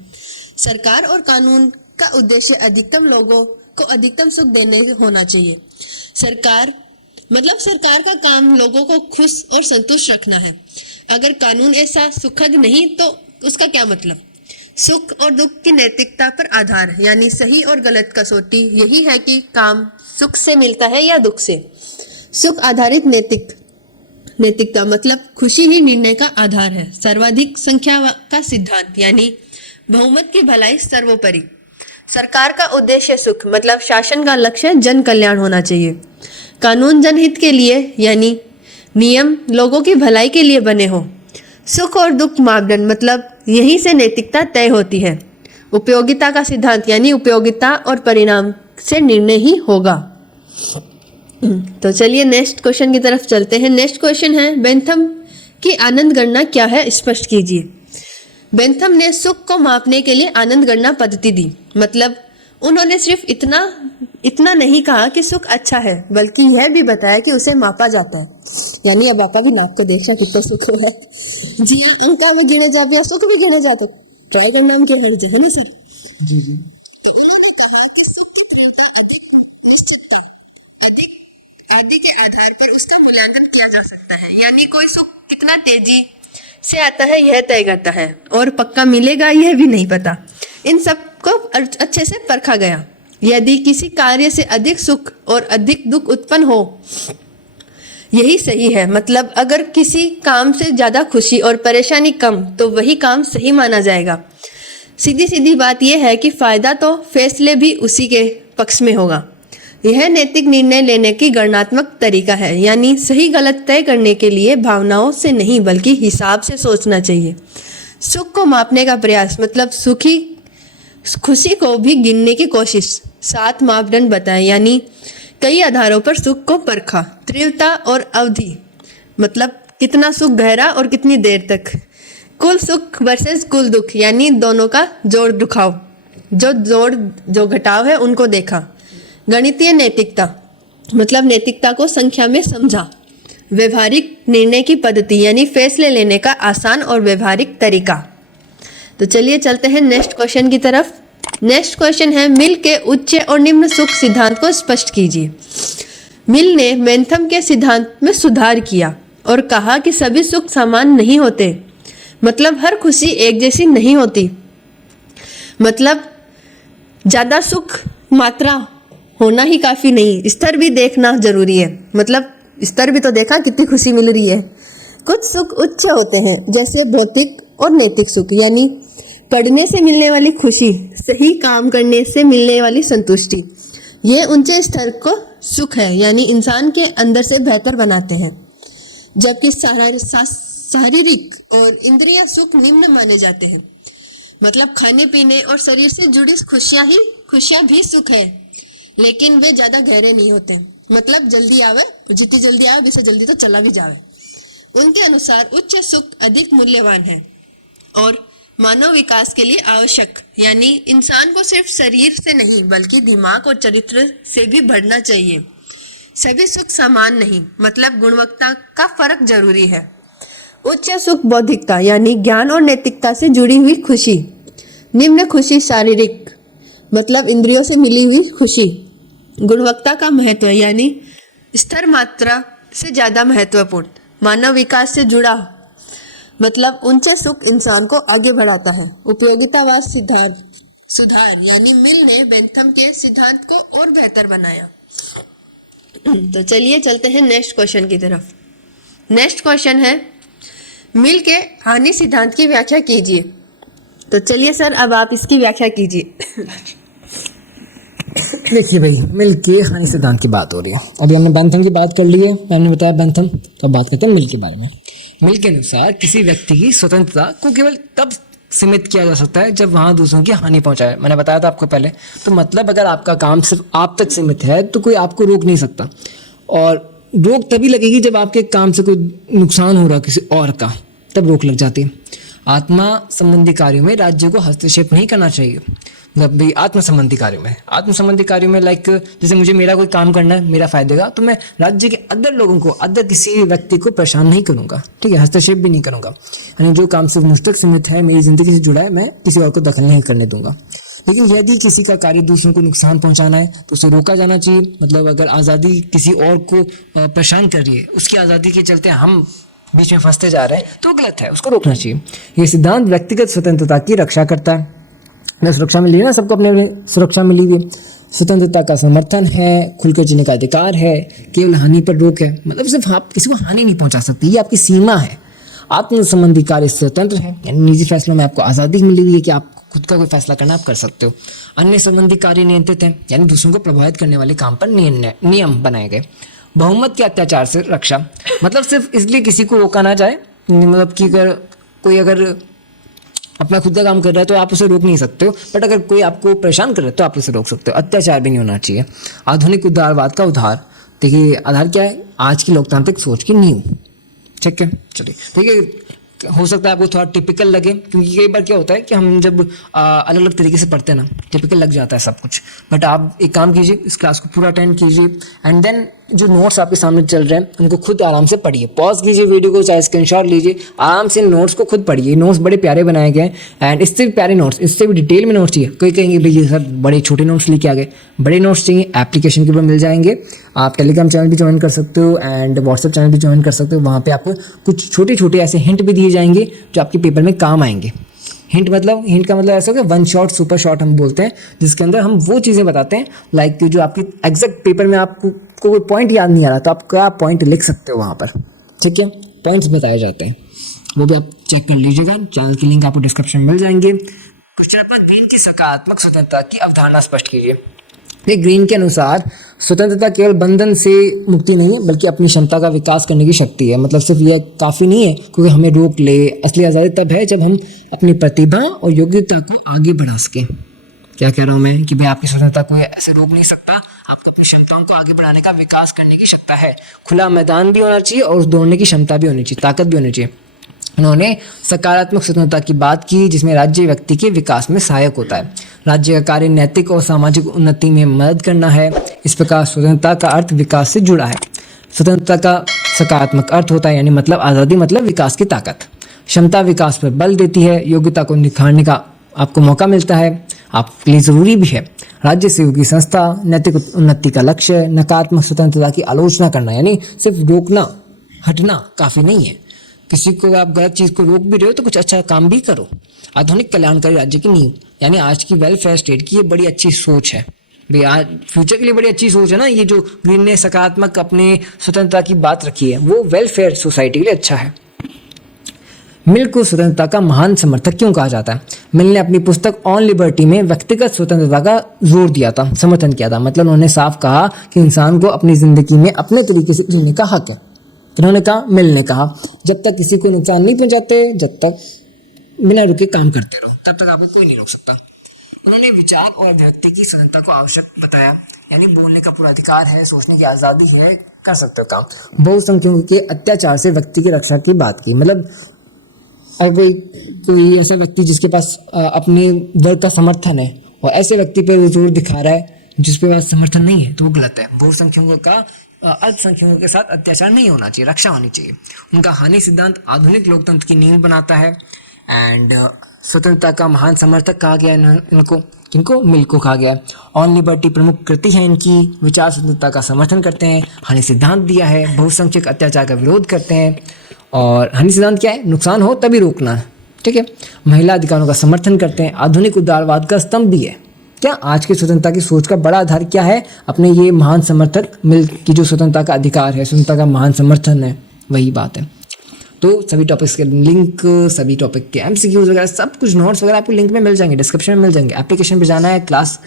सरकार और कानून का उद्देश्य अधिकतम लोगों को अधिकतम सुख देने होना चाहिए। सरकार का काम लोगों को खुश और संतुष्ट रखना है। अगर कानून ऐसा सुखद नहीं तो उसका क्या मतलब? सुख और दुख की नैतिकता पर आधार, यानी सही और गलत कसौटी यही है कि काम सुख से मिलता है या दुख से। सुख आधारित नैतिकता मतलब खुशी ही निर्णय का आधार है। सर्वाधिक संख्या का सिद्धांत यानी बहुमत की भलाई सर्वोपरि। सरकार का उद्देश्य सुख मतलब शासन का लक्ष्य जन कल्याण होना चाहिए। कानून जनहित के लिए यानी नियम लोगों की भलाई के लिए बने हो। सुख और दुख मापदंड मतलब यहीं से नैतिकता तय होती है। उपयोगिता का सिद्धांत यानी उपयोगिता और परिणाम से निर्णय ही होगा। तो चलिए नेक्स्ट क्वेश्चन की तरफ चलते हैं। नेक्स्ट क्वेश्चन है बेंथम की आनंद गणना क्या है, स्पष्ट कीजिए। बेंथम ने सुख को मापने के लिए आनंद गणना पद्धति दी। मतलब उन्होंने सिर्फ इतना नहीं कहा कि सुख अच्छा है, बल्कि यह भी बताया कि उसे मापा जाता है। यानी अब आपका भी नाप के देखना कितना सुख है। जी अंका में गिने जाते हैं, सुख भी गिने जाते। ट्राई करना उनके हर है ना सर? जी। तो उन्होंने कहा कि सुख की तीव्रता अधिक निश्चितता आदि के आधार पर उसका मूल्यांकन किया जा सकता है। यानी कोई सुख कितना तेजी से आता है यह तय करता है, और पक्का मिलेगा यह भी नहीं पता। इन सब को अच्छे से परखा गया। यदि किसी कार्य से अधिक सुख और अधिक दुख उत्पन्न हो यही सही है। मतलब अगर किसी काम से ज्यादा खुशी और परेशानी कम तो वही काम सही माना जाएगा। सीधी बात यह है कि फायदा तो फैसले भी उसी के पक्ष में होगा। यह नैतिक निर्णय लेने की गणनात्मक तरीका है। यानी सही गलत तय करने के लिए भावनाओं से नहीं बल्कि हिसाब से सोचना चाहिए। सुख को मापने का प्रयास मतलब खुशी को भी गिनने की कोशिश। 7 मापदंड बताएं, यानी कई आधारों पर सुख को परखा। तीव्रता और अवधि मतलब कितना सुख गहरा और कितनी देर तक। कुल सुख वर्सेस कुल दुख, यानी दोनों का जोड़ दुखाव, जो घटाव है उनको देखा। गणितीय नैतिकता, मतलब नैतिकता को संख्या में समझा। व्यवहारिक निर्णय की पद्धति, यानी फैसले लेने का आसान और व्यवहारिक तरीका। तो चलिए चलते हैं नेक्स्ट क्वेश्चन की तरफ। नेक्स्ट क्वेश्चन है, मिल के उच्च और निम्न सुख सिद्धांत को स्पष्ट कीजिए। मिल ने बेंथम के सिद्धांत में सुधार किया और कहा कि सभी सुख समान नहीं होते, मतलब हर खुशी एक जैसी नहीं होती। मतलब ज़्यादा सुख मात्रा होना ही काफ़ी नहीं, स्तर भी देखना जरूरी है। मतलब स्तर भी तो देखा कितनी खुशी मिल रही है। कुछ सुख उच्च होते हैं, जैसे भौतिक और नैतिक सुख, यानी पढ़ने से मिलने वाली खुशी, सही काम करने से मिलने वाली संतुष्टि, ये ऊंचे स्तर को सुख है, यानी इंसान के अंदर से बेहतर बनाते हैं। जबकि शारीरिक और इंद्रिय सुख निम्न माने जाते हैं। मतलब खाने पीने और शरीर से जुड़ी खुशियां भी सुख है, लेकिन वे ज्यादा गहरे नहीं होते। मतलब जल्दी आवे, जितनी जल्दी आवे वैसे जल्दी तो चला भी जावे। उनके अनुसार उच्च सुख अधिक मूल्यवान है और मानव विकास के लिए आवश्यक, यानी इंसान को सिर्फ शरीर से नहीं बल्कि दिमाग और चरित्र से भी बढ़ना चाहिए। सभी सुख समान नहीं, मतलब गुणवत्ता का फर्क जरूरी है। उच्च सुख बौद्धिकता, यानी ज्ञान और नैतिकता से जुड़ी हुई खुशी। निम्न खुशी शारीरिक, मतलब इंद्रियों से मिली हुई खुशी। गुणवत्ता का महत्व, यानी स्तर मात्रा से ज्यादा महत्वपूर्ण। मानव विकास से जुड़ा, मतलब ऊंचे सुख इंसान को आगे बढ़ाता है। उपयोगितावाद सिद्धांत सुधार, यानी मिल ने बेंथम के सिद्धांत को और बेहतर बनाया। तो चलिए चलते हैं नेक्स्ट क्वेश्चन की तरफ। नेक्स्ट क्वेश्चन है, मिल के हानि सिद्धांत की व्याख्या कीजिए। तो चलिए सर, अब आप इसकी व्याख्या कीजिए। देखिए भाई, मिल के हानि सिद्धांत की बात हो रही है। अभी हमने बेंथम की बात कर ली है, मैंने बताया बेंथम, तो अब बात करते हैं मिल के बारे में। मिल के अनुसार किसी व्यक्ति की स्वतंत्रता को केवल तब सीमित किया जा सकता है जब वहाँ दूसरों की हानि पहुंचाए। मैंने बताया था आपको पहले। तो मतलब अगर आपका काम सिर्फ आप तक सीमित है तो कोई आपको रोक नहीं सकता, और रोक तभी लगेगी जब आपके काम से कोई नुकसान हो रहा किसी और का, तब रोक लग जाती है। आत्मा संबंधी कार्यों में राज्य को हस्तक्षेप नहीं करना चाहिए। मतलब भी आत्म संबंधी कार्यों में लाइक जैसे मुझे मेरा कोई काम करना है मेरा फायदे का, तो मैं राज्य के अदर लोगों को, अदर किसी व्यक्ति को परेशान नहीं करूंगा, ठीक है, हस्तक्षेप भी नहीं करूंगा। यानी जो काम सिर्फ मुझ तक सीमित है, मेरी जिंदगी से जुड़ा है, मैं किसी और को दखल नहीं करने दूंगा। लेकिन यदि किसी का कार्य दूसरों को नुकसान पहुंचाना है तो उसे रोका जाना चाहिए। मतलब अगर आज़ादी किसी और को परेशान कर रही है, उसकी आज़ादी के चलते हम बीच में फंसते जा रहे हैं, तो गलत है, उसको रोकना चाहिए। ये सिद्धांत व्यक्तिगत स्वतंत्रता की रक्षा करता है। सुरक्षा मिली है ना, सबको अपने अपने सुरक्षा मिली हुई है। स्वतंत्रता का समर्थन है, खुलकर जीने का अधिकार है, केवल हानि पर रोक है। मतलब सिर्फ आप किसी को हानि नहीं पहुंचा सकती, ये आपकी सीमा है। आत्म संबंधी कार्य स्वतंत्र है, यानी निजी फैसलों में आपको आज़ादी मिली हुई है कि आप खुद का कोई फैसला करना आप कर सकते हो। अन्य संबंधी कार्य नियंत्रित है, यानी दूसरों को प्रभावित करने वाले काम पर नियम बनाए गए। बहुमत के अत्याचार से रक्षा, मतलब सिर्फ इसलिए किसी को रोका ना जाए, मतलब कि अगर कोई अपना खुद का काम कर रहा है तो आप उसे रोक नहीं सकते हो, बट अगर कोई आपको परेशान कर रहा है तो आप उसे रोक सकते हो। अत्याचार भी नहीं होना चाहिए। आधुनिक उदारवाद का उधार, देखिए आधार क्या है, आज की लोकतांत्रिक सोच की नींव, ठीक है। चलिए ठीक है, हो सकता है आपको थोड़ा टिपिकल लगे, क्योंकि कई बार क्या होता है कि हम जब अलग अलग तरीके से पढ़ते हैं ना, टिपिकल लग जाता है सब कुछ। बट आप एक काम कीजिए, इस क्लास को पूरा अटेंड कीजिए, एंड देन जो नोट्स आपके सामने चल रहे हैं उनको खुद आराम से पढ़िए। पॉज कीजिए वीडियो को, चाहे स्क्रीनशॉट लीजिए, आराम से नोट्स को खुद पढ़िए। नोट्स बड़े प्यारे बनाए गए हैं, एंड इससे भी प्यारे नोट्स, इससे भी डिटेल में नोट्स चाहिए। कोई कहेंगे भैया सर बड़े छोटे नोट्स लेके आ गए, बड़े नोट्स चाहिए, एप्लीकेशन के ऊपर मिल जाएंगे। आप टेलीग्राम चैनल भी ज्वाइन कर सकते हो एंड व्हाट्सएप चैनल भी ज्वाइन कर सकते हो। वहाँ पे आपको कुछ छोटे छोटे ऐसे हिंट भी दिए जाएंगे जो आपके पेपर में काम आएंगे। हिंट का मतलब ऐसा होगा, वन शॉट सुपर शॉट हम बोलते हैं, जिसके अंदर हम वो चीज़ें बताते हैं लाइक जो आपकी एग्जैक्ट पेपर में आपको कोई पॉइंट याद नहीं आ रहा तो आप क्या पॉइंट लिख सकते हो वहाँ पर, ठीक है। पॉइंट्स बताए जाते हैं, वो भी आप चेक कर लीजिएगा। चैनल की लिंक आपको डिस्क्रिप्शन में मिल जाएंगे। क्वेश्चन नंबर 3 की सकारात्मक स्वतंत्रता की अवधारणा स्पष्ट कीजिए। ये ग्रीन के अनुसार स्वतंत्रता केवल बंधन से मुक्ति नहीं है, बल्कि अपनी क्षमता का विकास करने की शक्ति है। मतलब सिर्फ यह काफ़ी नहीं है क्योंकि हमें रोक ले। असली आज़ादी तब है जब हम अपनी प्रतिभा और योग्यता को आगे बढ़ा सकें। क्या कह रहा हूँ मैं कि भाई आपकी स्वतंत्रता कोई ऐसे रोक नहीं सकता, आपको अपनी क्षमताओं को आगे बढ़ाने का, विकास करने की क्षमता है। खुला मैदान भी होना चाहिए और उस दौड़ने की क्षमता भी होनी चाहिए, ताकत भी होनी चाहिए। उन्होंने सकारात्मक स्वतंत्रता की बात की जिसमें राज्य व्यक्ति के विकास में सहायक होता है। राज्य का कार्य नैतिक और सामाजिक उन्नति में मदद करना है। इस प्रकार स्वतंत्रता का अर्थ विकास से जुड़ा है। स्वतंत्रता का सकारात्मक अर्थ होता है यानी मतलब आज़ादी, मतलब विकास की ताकत। क्षमता विकास पर बल देती है। योग्यता को निखारने का आपको मौका मिलता है, आपके लिए ज़रूरी भी है। राज्य सहयोगी संस्था, नैतिक उन्नति का लक्ष्य, नकारात्मक स्वतंत्रता की आलोचना करना यानी सिर्फ रोकना हटना काफ़ी नहीं है। किसी को आप गलत चीज़ को रोक भी रहे हो तो कुछ अच्छा काम भी करो। आधुनिक कल्याणकारी राज्य की नींव यानी आज की वेलफेयर स्टेट की ये बड़ी अच्छी सोच है भाई, आज फ्यूचर के लिए बड़ी अच्छी सोच है ना। ये जो ग्रीन ने सकारात्मक अपने स्वतंत्रता की बात रखी है वो वेलफेयर सोसाइटी के लिए अच्छा है। मिल को स्वतंत्रता का महान समर्थक क्यों कहा जाता है? मिल ने अपनी पुस्तक ऑन लिबर्टी में व्यक्तिगत स्वतंत्रता का जोर दिया था, समर्थन किया था। मतलब उन्होंने साफ कहा कि इंसान को अपनी जिंदगी में अपने तरीके से जीने का हक है। तो उन्होंने कहा, मिल ने कहा, जब तक किसी को नुकसान नहीं पहुंचाते, जब तक बिना रुके काम करते रहो, तब तक आपको कोई नहीं रोक सकता। उन्होंने विचार और अभिव्यक्ति की स्वतंत्रता को आवश्यक बताया, यानी बोलने का पूरा अधिकार है, सोचने की आज़ादी है, कर सकते हो काम। बहुसंख्यकों के अत्याचार से व्यक्ति की रक्षा की बात की। मतलब अगर कोई ऐसा व्यक्ति जिसके पास अपने वर्ग का समर्थन है और ऐसे व्यक्ति पर जोर दिखा रहा है जिसके पास समर्थन नहीं है तो वो गलत है। बहुसंख्यकों का अल्पसंख्यकों के साथ अत्याचार नहीं होना चाहिए, रक्षा होनी चाहिए। उनका हानि सिद्धांत आधुनिक लोकतंत्र की नींव बनाता है। एंड स्वतंत्रता का महान समर्थक कहा गया इनको, किनको? मिल को कहा गया। ऑन लिबर्टी प्रमुख कृति है इनकी। विचार स्वतंत्रता का समर्थन करते हैं, हानि सिद्धांत दिया है, बहुसंख्यक अत्याचार का विरोध करते हैं। और हानि सिद्धांत क्या है? नुकसान हो तभी रोकना, ठीक है। महिला अधिकारों का समर्थन करते हैं, आधुनिक उदारवाद का स्तंभ भी है। क्या आज की स्वतंत्रता की सोच का बड़ा आधार क्या है? अपने ये महान समर्थक मिल की जो स्वतंत्रता का अधिकार है, स्वतंत्रता का महान समर्थन है, वही बात है। तो सभी टॉपिक्स के लिंक, सभी टॉपिक के एमसीक्यूज वगैरह सब कुछ नोट्स वगैरह आपको लिंक में मिल जाएंगे, डिस्क्रिप्शन में मिल जाएंगे। एप्लीकेशन पे जाना है, क्लास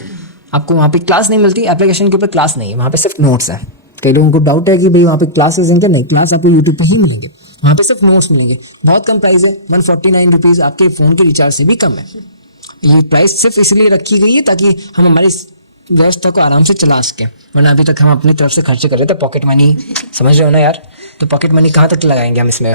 आपको वहाँ पे क्लास नहीं मिलती, एप्लीकेशन के ऊपर क्लास नहीं है, वहाँ पे सिर्फ नोट्स है। कई लोगों को डाउट है कि भाई वहाँ पे क्लासेस हैं क्या? नहीं, क्लास आपको यूट्यूब पे ही मिलेंगे, वहाँ पे सिर्फ नोट्स मिलेंगे। बहुत कम प्राइस है, 149 रुपीज़, आपके फ़ोन के रिचार्ज से भी कम है। ये प्राइस सिर्फ इसलिए रखी गई है ताकि हम हमारी व्यवस्था को आराम से चला सकें, वरना अभी तक हम अपनी तरफ से खर्चे कर रहे थे पॉकेट मनी, समझ रहे हो ना यार। तो पॉकेट मनी कहाँ तक लगाएंगे हम इसमें?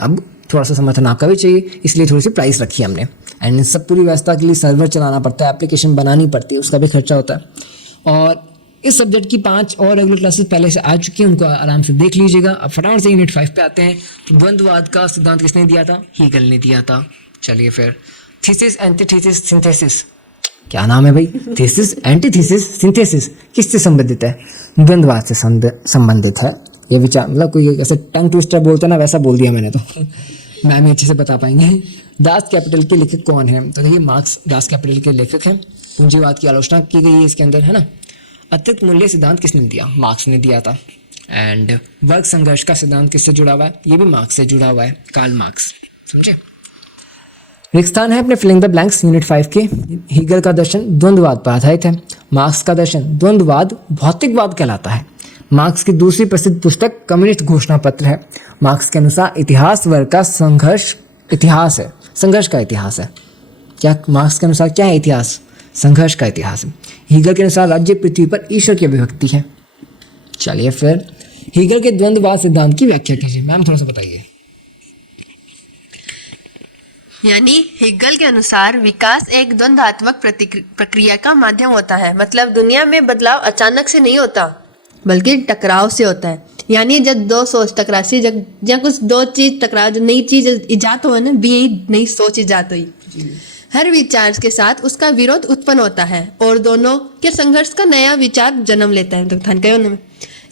अब थोड़ा सा समर्थन आपका भी चाहिए, इसलिए थोड़ी सी प्राइस रखी है हमने। एंड सब पूरी व्यवस्था के लिए सर्वर चलाना पड़ता है, एप्लीकेशन बनानी पड़ती है, उसका भी खर्चा होता है। और इस सब्जेक्ट की 5 और रेगुलर क्लासेस पहले से आ चुकी हैं, उनको आराम से देख लीजिएगा। अब फटाफट से यूनिट 5 पे आते हैं। तो द्वंद्ववाद का सिद्धांत किसने दिया था? हीगल ने दिया था। चलिए फिर थीसिस, एंटीथीसिस, सिंथेसिस, क्या नाम है भाई? थीसिस, एंटीथीसिस, सिंथेसिस किससे संबंधित है? द्वंद्ववाद से संबंधित है। ये विचार मतलब कोई ऐसे टंग ट्विस्टर बोलता ना, वैसा बोल दिया मैंने तो मैम ही अच्छे से बता पाएंगे। दास कैपिटल के लेखक कौन है? तो देखिए मार्क्स दास कैपिटल के लेखक हैं। पूंजीवाद की आलोचना की गई है इसके अंदर, है ना। अतिरिक्त मूल्य सिद्धांत किसने दिया? मार्क्स ने दिया था। एंड वर्ग संघर्ष का सिद्धांत किससे जुड़ा हुआ है? ये भी मार्क्स से जुड़ा हुआ है, कार्ल मार्क्स, समझे। रिक्त स्थान है अपने फिलिंग द ब्लैंक्स यूनिट 5 के। हीगल का दर्शन द्वंद्ववाद पर आधारित है। मार्क्स का दर्शन द्वंद्ववाद भौतिकवाद कहलाता है। मार्क्स की दूसरी प्रसिद्ध पुस्तक कम्युनिस्ट घोषणा पत्र है। मार्क्स के अनुसार इतिहास वर्ग का संघर्ष इतिहास है, संघर्ष का इतिहास है। क्या मार्क्स के अनुसार क्या है इतिहास? संघर्ष का इतिहास है। हीगल के अनुसार राज्य पृथ्वी पर ईश्वर की अभिव्यक्ति है। चलिए फिर हीगल के द्वंद्ववाद सिद्धांत की व्याख्या कीजिए मैम, थोड़ा सा बताइए। यानी हिगल के अनुसार विकास एक द्वंद्वात्मक प्रक्रिया का माध्यम होता है। मतलब दुनिया में बदलाव अचानक से नहीं होता बल्कि टकराव से होता है। यानी जब दो सोच टकरासी, जब कुछ दो चीज टकराव, जो नई चीज इजाद हो ना, भी नई सोच इजाद हुई। हर विचार के साथ उसका विरोध उत्पन्न होता है और दोनों के संघर्ष का नया विचार जन्म लेता है। तो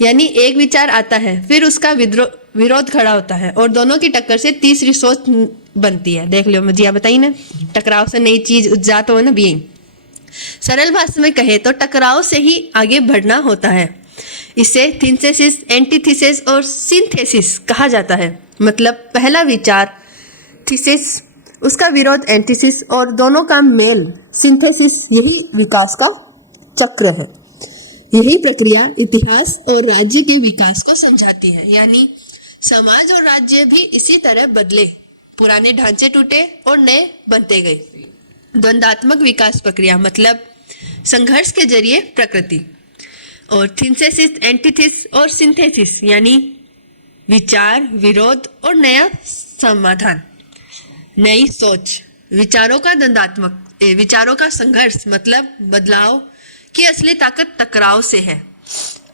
यानी एक विचार आता है, फिर उसका विरोध खड़ा होता है और दोनों की टक्कर से तीसरी सोच बनती है। देख लो मुझे बताइए ना, टकराव से नई चीज इजाद हो ना, भी सरल भाषा में कहे तो टकराव से ही आगे बढ़ना होता है। इसे सिंथेसिस, एंटीथीसिस और सिंथेसिस कहा जाता है। मतलब पहला विचार थीसिस, उसका विरोध एंटीसिस और दोनों का मेल सिंथेसिस, यही विकास का चक्र है। यही प्रक्रिया इतिहास और राज्य के विकास को समझाती है। यानी समाज और राज्य भी इसी तरह बदले, पुराने ढांचे टूटे और नए बनते गए। द्वंद्वात्मक विकास प्रक्रिया मतलब संघर्ष के जरिए प्रकृति। और सिंथेसिस, एंटीथेसिस और सिंथेसिस यानी विचार, विरोध और नया समाधान, नई सोच, विचारों का संघर्ष मतलब बदलाव की असली ताकत टकराव से है।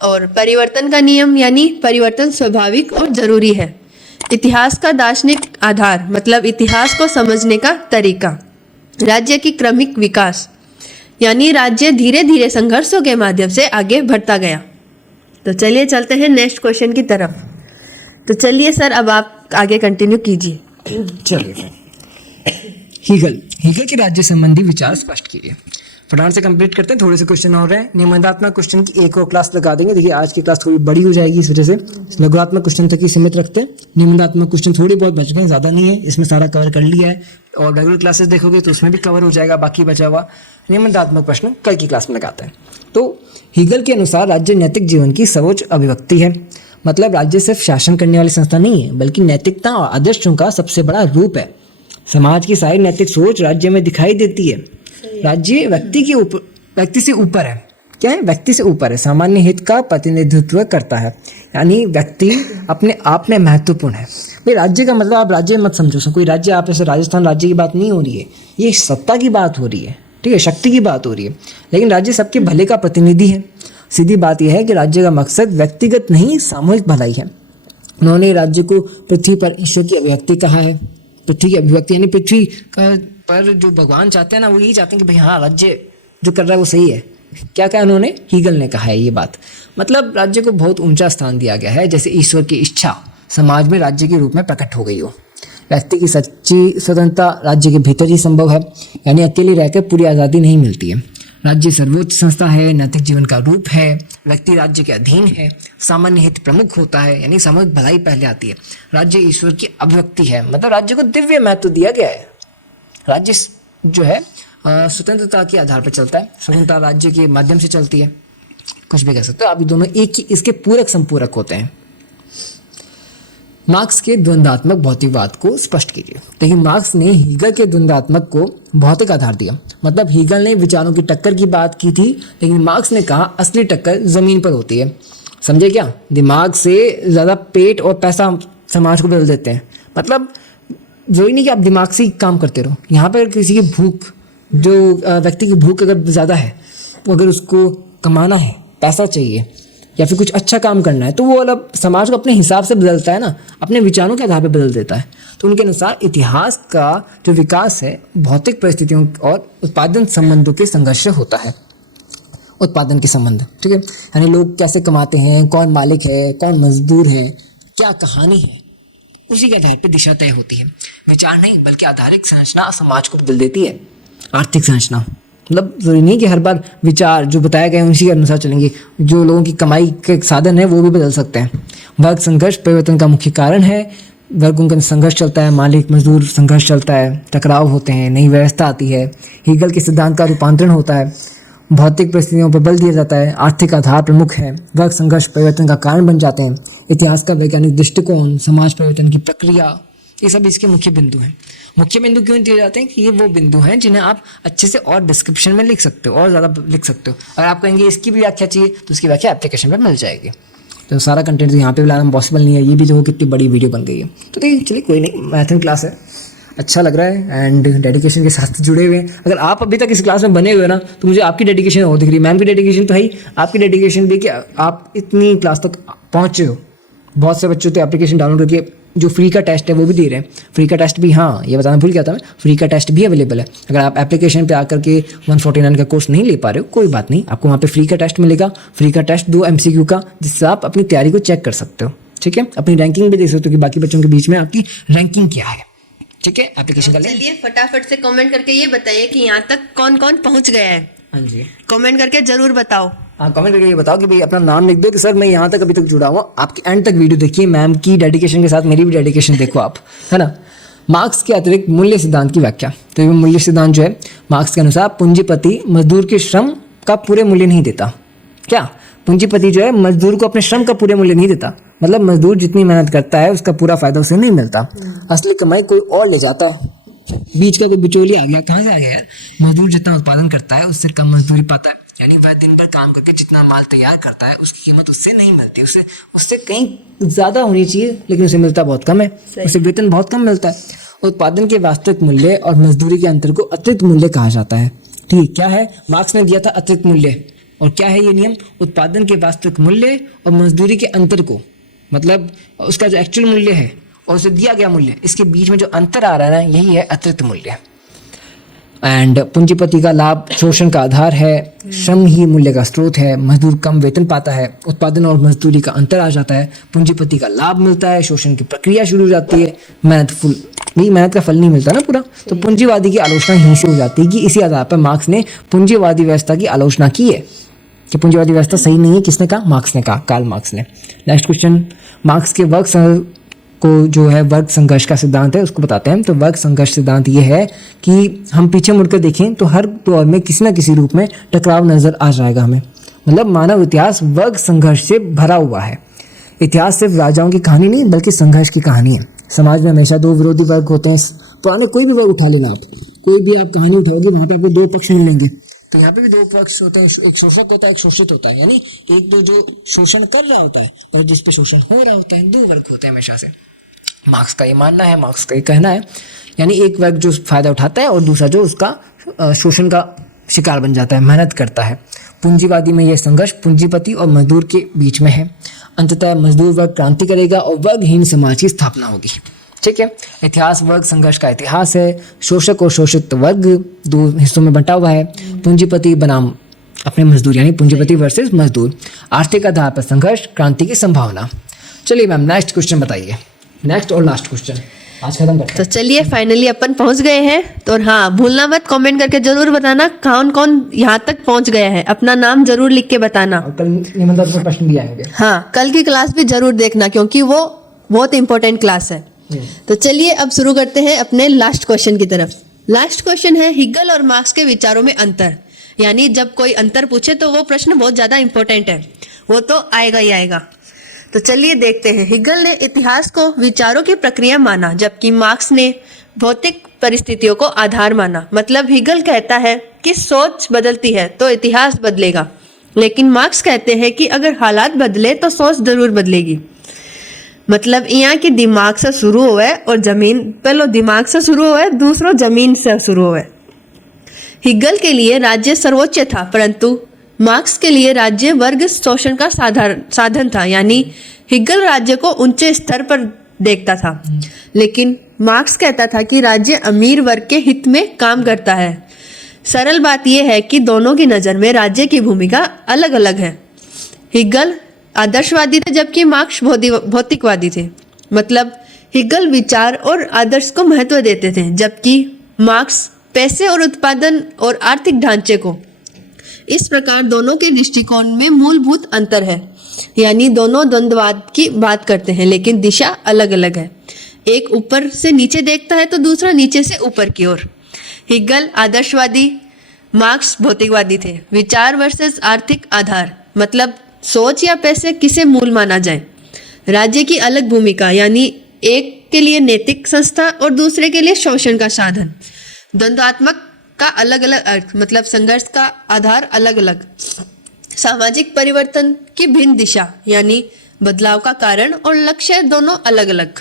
और परिवर्तन का नियम यानी परिवर्तन स्वाभाविक और जरूरी है। इतिहास का दार्शनिक आधार मतलब इतिहास को समझने का तरीका। राज्य की क्रमिक विकास यानी राज्य धीरे धीरे संघर्षों के माध्यम से आगे बढ़ता गया। तो चलिए चलते हैं नेक्स्ट क्वेश्चन की तरफ। तो चलिए सर, अब आप आगे कंटिन्यू कीजिए। चलिए हीगल के राज्य संबंधी विचार स्पष्ट कीजिए। फटाफट से कंप्लीट करते हैं, थोड़े से क्वेश्चन और हैं। निबंधात्मक क्वेश्चन की एक और क्लास लगा देंगे। देखिए आज की क्लास थोड़ी बड़ी हो जाएगी, इस वजह से लघुत्मक क्वेश्चन तक ही सीमित रखते हैं। निबंधात्मक क्वेश्चन थोड़ी बहुत बच गए, ज़्यादा नहीं है, इसमें सारा कवर कर लिया है। और रेगुलर क्लासेस देखोगे तो उसमें भी कवर हो जाएगा, बाकी बचा हुआ निबंधात्मक प्रश्न कल की क्लास में लगाते हैं। तो हीगल के अनुसार राज्य नैतिक जीवन की सर्वोच्च अभिव्यक्ति है। मतलब राज्य सिर्फ शासन करने वाली संस्था नहीं है, बल्कि नैतिकता और आदर्शों का सबसे बड़ा रूप है। समाज की सारी नैतिक सोच राज्य में दिखाई देती है। राज्य व्यक्ति से ऊपर है। क्या है? व्यक्ति से ऊपर है, सामान्य हित का प्रतिनिधित्व करता है। यानी व्यक्ति अपने आप में महत्वपूर्ण है। भाई राज्य का मतलब आप राज्य मत समझो, कोई राज्य आप ऐसे राजस्थान राज्य की बात नहीं हो रही है, ये सत्ता की बात हो रही है, ठीक है, शक्ति की बात हो रही है। लेकिन राज्य सबके भले का प्रतिनिधि है। सीधी बात यह है कि राज्य का मकसद व्यक्तिगत नहीं, सामूहिक भलाई है। उन्होंने राज्य को पृथ्वी पर ईश्वर की अभिव्यक्ति कहा है। पृथ्वी की अभिव्यक्ति यानी पृथ्वी पर जो भगवान चाहते हैं ना, वो यही चाहते हैं कि भाई हाँ, राज्य जो कर रहा है वो सही है। क्या क्या उन्होंने, हीगल ने कहा है ये बात। मतलब राज्य को बहुत ऊंचा स्थान दिया गया है, जैसे ईश्वर की इच्छा समाज में राज्य के रूप में प्रकट हो गई हो। व्यक्ति की सच्ची स्वतंत्रता राज्य के भीतर ही संभव है, यानी अकेले रहकर पूरी आज़ादी नहीं मिलती है। राज्य सर्वोच्च संस्था है, नैतिक जीवन का रूप है, व्यक्ति राज्य के अधीन है, सामान्य हित प्रमुख होता है, यानी सामूहिक भलाई पहले आती है। राज्य ईश्वर की अभिव्यक्ति है, मतलब राज्य को दिव्य महत्व दिया गया है। राज्य जो है स्वतंत्रता के आधार पर चलता है, स्वतंत्रता राज्य के माध्यम से चलती है, कुछ भी कह सकते हो। अभी दोनों एक ही, इसके पूरक संपूरक होते हैं। मार्क्स के द्वंद्वात्मक भौतिकवाद को स्पष्ट कीजिए। देखिए मार्क्स ने हीगल के द्वंद्वात्मक को भौतिक आधार दिया। मतलब हीगल ने विचारों की टक्कर की बात की थी, लेकिन मार्क्स ने कहा असली टक्कर जमीन पर होती है। समझे क्या? दिमाग से ज़्यादा पेट और पैसा समाज को बदल देते हैं। मतलब जरूरी नहीं कि आप दिमाग से ही काम करते रहो। यहाँ पर किसी की भूख, जो व्यक्ति की भूख अगर ज़्यादा है, तो अगर उसको कमाना है, पैसा चाहिए या फिर कुछ अच्छा काम करना है, तो वो वाला समाज को अपने हिसाब से बदलता है ना, अपने विचारों के आधार पर बदल देता है। तो उनके अनुसार इतिहास का जो विकास है भौतिक परिस्थितियों और उत्पादन संबंधों के संघर्ष से होता है। उत्पादन के संबंध, ठीक है, यानी लोग कैसे कमाते हैं, कौन मालिक है, कौन मजदूर है, क्या कहानी है, उसी के आधार पर दिशा तय होती है। विचार नहीं बल्कि आधारिक संरचना समाज को बदल देती है। आर्थिक संरचना मतलब जरूरी नहीं कि हर बार विचार जो बताए गए उसी के अनुसार चलेंगे। जो लोगों की कमाई के साधन है वो भी बदल सकते हैं। वर्ग संघर्ष परिवर्तन का मुख्य कारण है। वर्गों का संघर्ष चलता है, मालिक मजदूर संघर्ष चलता है, टकराव होते हैं, नई व्यवस्था आती है, हीगल के सिद्धांत का रूपांतरण होता है, भौतिक परिस्थितियों पर बल दिया जाता है, आर्थिक आधार प्रमुख है, वर्ग संघर्ष परिवर्तन का कारण बन जाते हैं, इतिहास का वैज्ञानिक दृष्टिकोण, समाज परिवर्तन की प्रक्रिया, ये सब इसके मुख्य बिंदु हैं। मुख्य बिंदु क्यों दिए जाते हैं कि ये वो बिंदु हैं जिन्हें आप अच्छे से और डिस्क्रिप्शन में लिख सकते हो और ज़्यादा लिख सकते हो। अगर आप कहेंगे इसकी भी व्याख्या चाहिए तो उसकी व्याख्या एप्लीकेशन पर मिल जाएगी। तो सारा कंटेंट यहाँ पे लाना पॉसिबल नहीं है। ये भी जो कितनी बड़ी वीडियो बन गई है। तो देखिए चलिए कोई नहीं, मैथन क्लास है, अच्छा लग रहा है एंड डेडिकेशन के साथ जुड़े हुए हैं। अगर आप अभी तक इस क्लास में बने हुए ना तो मुझे आपकी डेडिकेशन और दिख रही है। मैम की डेडिकेशन तो है ही, आपकी डेडिकेशन भी कि आप इतनी क्लास तक पहुँचे हो। बहुत से बच्चों तो एप्लीकेशन डाउनलोड करके जो फ्री का टेस्ट है वो भी दे रहे हैं। फ्री का टेस्ट भी, हाँ ये बताना भूल गया था मैं, फ्री का टेस्ट भी अवेलेबल है। अगर आप एप्लीकेशन पे आकर के 149 का कोर्स नहीं ले पा रहे हो कोई बात नहीं, आपको वहाँ पे फ्री का टेस्ट मिलेगा। फ्री का टेस्ट 2 MCQ का, जिससे आप अपनी तैयारी को चेक कर सकते हो। ठीक है, अपनी रैंकिंग भी देख सकते हो कि बाकी बच्चों के बीच में आपकी रैंकिंग क्या है। ठीक है, एप्लीकेशन का लिंक। चलिए फटाफट से कमेंट करके ये बताइए कि यहाँ तक कौन कौन पहुँच गया है। हाँ जी, कमेंट करके जरूर बताओ। हाँ कमेंट करके ये बताओ कि भाई अपना नाम लिख दो कि सर मैं यहाँ तक अभी तक जुड़ा हुआ। आपकी एंड तक वीडियो देखिए, मैम की डेडिकेशन के साथ मेरी भी डेडिकेशन देखो आप, है ना। मार्क्स के अतिरिक्त मूल्य सिद्धांत की व्याख्या। तो ये मूल्य सिद्धांत जो है मार्क्स के अनुसार पूंजीपति मजदूर के श्रम का पूरे मूल्य नहीं देता। क्या? पूंजीपति जो है मजदूर को अपने श्रम का पूरे मूल्य नहीं देता। मतलब मजदूर जितनी मेहनत करता है उसका पूरा फायदा उसे नहीं मिलता, असली कमाई कोई और ले जाता है। बीच का कोई बिचौलिया आ गया, कहाँ से आ गया यार। मजदूर जितना उत्पादन करता है उससे कम मजदूरी पाता है, यानी वह दिन भर काम करके जितना माल तैयार करता है उसकी कीमत उससे नहीं मिलती, उससे उससे कहीं ज़्यादा होनी चाहिए, लेकिन उसे मिलता बहुत कम है, उसे वेतन बहुत कम मिलता है। उत्पादन के वास्तविक मूल्य और मजदूरी के अंतर को अतिरिक्त मूल्य कहा जाता है। ठीक, क्या है? मार्क्स ने दिया था अतिरिक्त मूल्य, और क्या है ये नियम? उत्पादन के वास्तविक मूल्य और मजदूरी के अंतर को, मतलब उसका जो एक्चुअल मूल्य है और उसे दिया गया मूल्य, इसके बीच में जो अंतर आ रहा है ना, यही है अतिरिक्त मूल्य। एंड पूंजीपति का लाभ शोषण का आधार है, श्रम ही मूल्य का स्रोत है, मजदूर कम वेतन पाता है, उत्पादन और मजदूरी का अंतर आ जाता है, पूंजीपति का लाभ मिलता है, शोषण की प्रक्रिया शुरू हो जाती है, मेहनत का फल नहीं मिलता ना पूरा, तो पूंजीवादी की आलोचना यहीं से हो जाती है कि इसी आधार पर मार्क्स ने पूंजीवादी व्यवस्था की आलोचना की है कि पूंजीवादी व्यवस्था सही नहीं है। किसने कहा? मार्क्स ने कहा, कार्ल मार्क्स ने। नेक्स्ट क्वेश्चन, मार्क्स के वर्ग को जो है वर्ग संघर्ष का सिद्धांत है उसको बताते हैं। तो वर्ग संघर्ष सिद्धांत ये है कि हम पीछे मुड़कर देखें तो हर दौर में किसी न किसी रूप में टकराव नजर आ जाएगा हमें, मतलब मानव इतिहास वर्ग संघर्ष से भरा हुआ है। इतिहास सिर्फ राजाओं की कहानी नहीं बल्कि संघर्ष की कहानी है। समाज में हमेशा दो विरोधी वर्ग होते हैं, पुराने कोई भी वर्ग उठा लेना, आप कोई भी आप कहानी उठाओगे वहां पे आपको दो पक्ष मिलेंगे, तो यहाँ पे भी दो पक्ष होते हैं, एक शोषक होता है, एक शोषित होता है, यानी एक तो जो शोषण कर रहा होता है और जिस पे शोषण हो रहा होता है, दो वर्ग होते हैं हमेशा से। मार्क्स का ये मानना है, मार्क्स का ये कहना है, यानी एक वर्ग जो फायदा उठाता है और दूसरा जो उसका शोषण का शिकार बन जाता है, मेहनत करता है। पूंजीवादी में यह संघर्ष पूंजीपति और मजदूर के बीच में है। अंततः मजदूर वर्ग क्रांति करेगा और वर्गहीन समाज की स्थापना होगी। ठीक है, इतिहास वर्ग संघर्ष का इतिहास है। शोषक और शोषित वर्ग दो हिस्सों में बंटा हुआ है। पूंजीपति बनाम अपने मजदूर, यानी पूंजीपति वर्सेस मजदूर। आर्थिक आधार पर संघर्ष, क्रांति की संभावना। चलिए मैम नेक्स्ट क्वेश्चन बताइए, नेक्स्ट और लास्ट क्वेश्चन आज खत्म करते हैं। तो चलिए फाइनली अपन पहुंच गए हैं। तो हाँ, भूलना मत कमेंट करके जरूर बताना कौन कौन यहाँ तक पहुंच गया है, अपना नाम जरूर लिख के बताना। और कल निबंधात्मक प्रश्न भी आएंगे। हाँ, कल की क्लास भी जरूर देखना क्योंकि वो बहुत इंपॉर्टेंट क्लास है। तो चलिए अब शुरू करते हैं अपने लास्ट क्वेश्चन की तरफ। लास्ट क्वेश्चन है हिगल और मार्क्स के विचारों में अंतर, यानी जब कोई अंतर पूछे तो वो प्रश्न बहुत ज्यादा इंपॉर्टेंट है, वो तो आएगा ही आएगा। तो चलिए देखते हैं। हिगल ने इतिहास को विचारों की प्रक्रिया माना जबकि मार्क्स ने भौतिक परिस्थितियों को आधार माना। मतलब हिगल कहता है कि सोच बदलती है तो इतिहास बदलेगा, लेकिन मार्क्स कहते हैं कि अगर हालात बदले तो सोच जरूर बदलेगी। मतलब यहाँ की दिमाग से शुरू हुआ और जमीन, पहले दिमाग से शुरू हुआ, दूसरों जमीन से शुरू हुआ। हिगल के लिए राज्य सर्वोच्च था, परंतु मार्क्स के लिए राज्य वर्ग शोषण का साधन था। यानी हिगल राज्य को ऊंचे स्तर पर देखता था, लेकिन मार्क्स कहता था कि राज्य अमीर वर्ग के हित में काम करता है। सरल बात यह है कि दोनों की नज़र में राज्य की भूमिका अलग अलग है। हिगल आदर्शवादी थे जबकि मार्क्स भौतिकवादी थे। मतलब हिगल विचार और आदर्श को महत्व देते थे जबकि मार्क्स पैसे और उत्पादन और आर्थिक ढांचे को। इस प्रकार दोनों के दृष्टिकोण में मूलभूत अंतर है, यानी दोनों द्वंद्ववाद की बात करते हैं लेकिन दिशा अलग अलग है। एक ऊपर से नीचे देखता है तो दूसरा नीचे से ऊपर की ओर। हिगल आदर्शवादी, मार्क्स भौतिकवादी थे। विचार वर्सेस आर्थिक आधार, मतलब सोच या पैसे किसे मूल माना जाए। राज्य की अलग भूमिका, यानी एक के लिए नैतिक संस्था और दूसरे के लिए शोषण का साधन। द्वंद्वात्मक का अलग अलग अर्थ, मतलब संघर्ष का आधार अलग अलग। सामाजिक परिवर्तन की भिन्न दिशा, यानी बदलाव का कारण और लक्ष्य दोनों अलग अलग।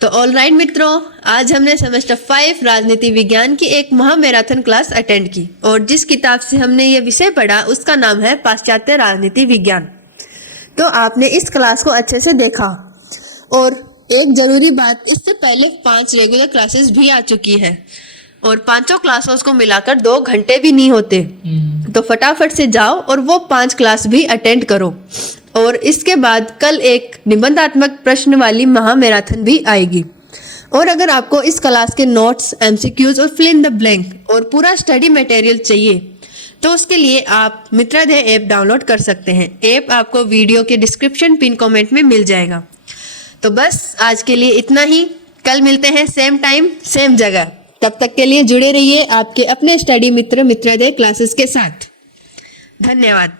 तो ऑलराइट मित्रों, आज हमने सेमेस्टर 5 राजनीति विज्ञान की एक महामैराथन क्लास अटेंड की और जिस किताब से हमने ये विषय पढ़ा उसका नाम है पाश्चात्य राजनीति विज्ञान। तो आपने इस क्लास को अच्छे से देखा और एक जरूरी बात, इससे पहले 5 रेगुलर क्लासेस भी आ चुकी है और 5 क्लासों को मिलाकर 2 घंटे भी नहीं होते। तो फटाफट से जाओ और वो 5 क्लास भी अटेंड करो। और इसके बाद कल एक निबंधात्मक प्रश्न वाली महामैराथन भी आएगी। और अगर आपको इस क्लास के नोट्स, एमसीक्यूज और फिल इन द ब्लैंक और पूरा स्टडी मटेरियल चाहिए तो उसके लिए आप मित्राध्यय ऐप डाउनलोड कर सकते हैं। ऐप आपको वीडियो के डिस्क्रिप्शन पिन कमेंट में मिल जाएगा। तो बस आज के लिए इतना ही। कल मिलते हैं सेम टाइम सेम जगह। तब तक के लिए जुड़े रहिए आपके अपने स्टडी मित्र मित्राध्यय क्लासेस के साथ। धन्यवाद।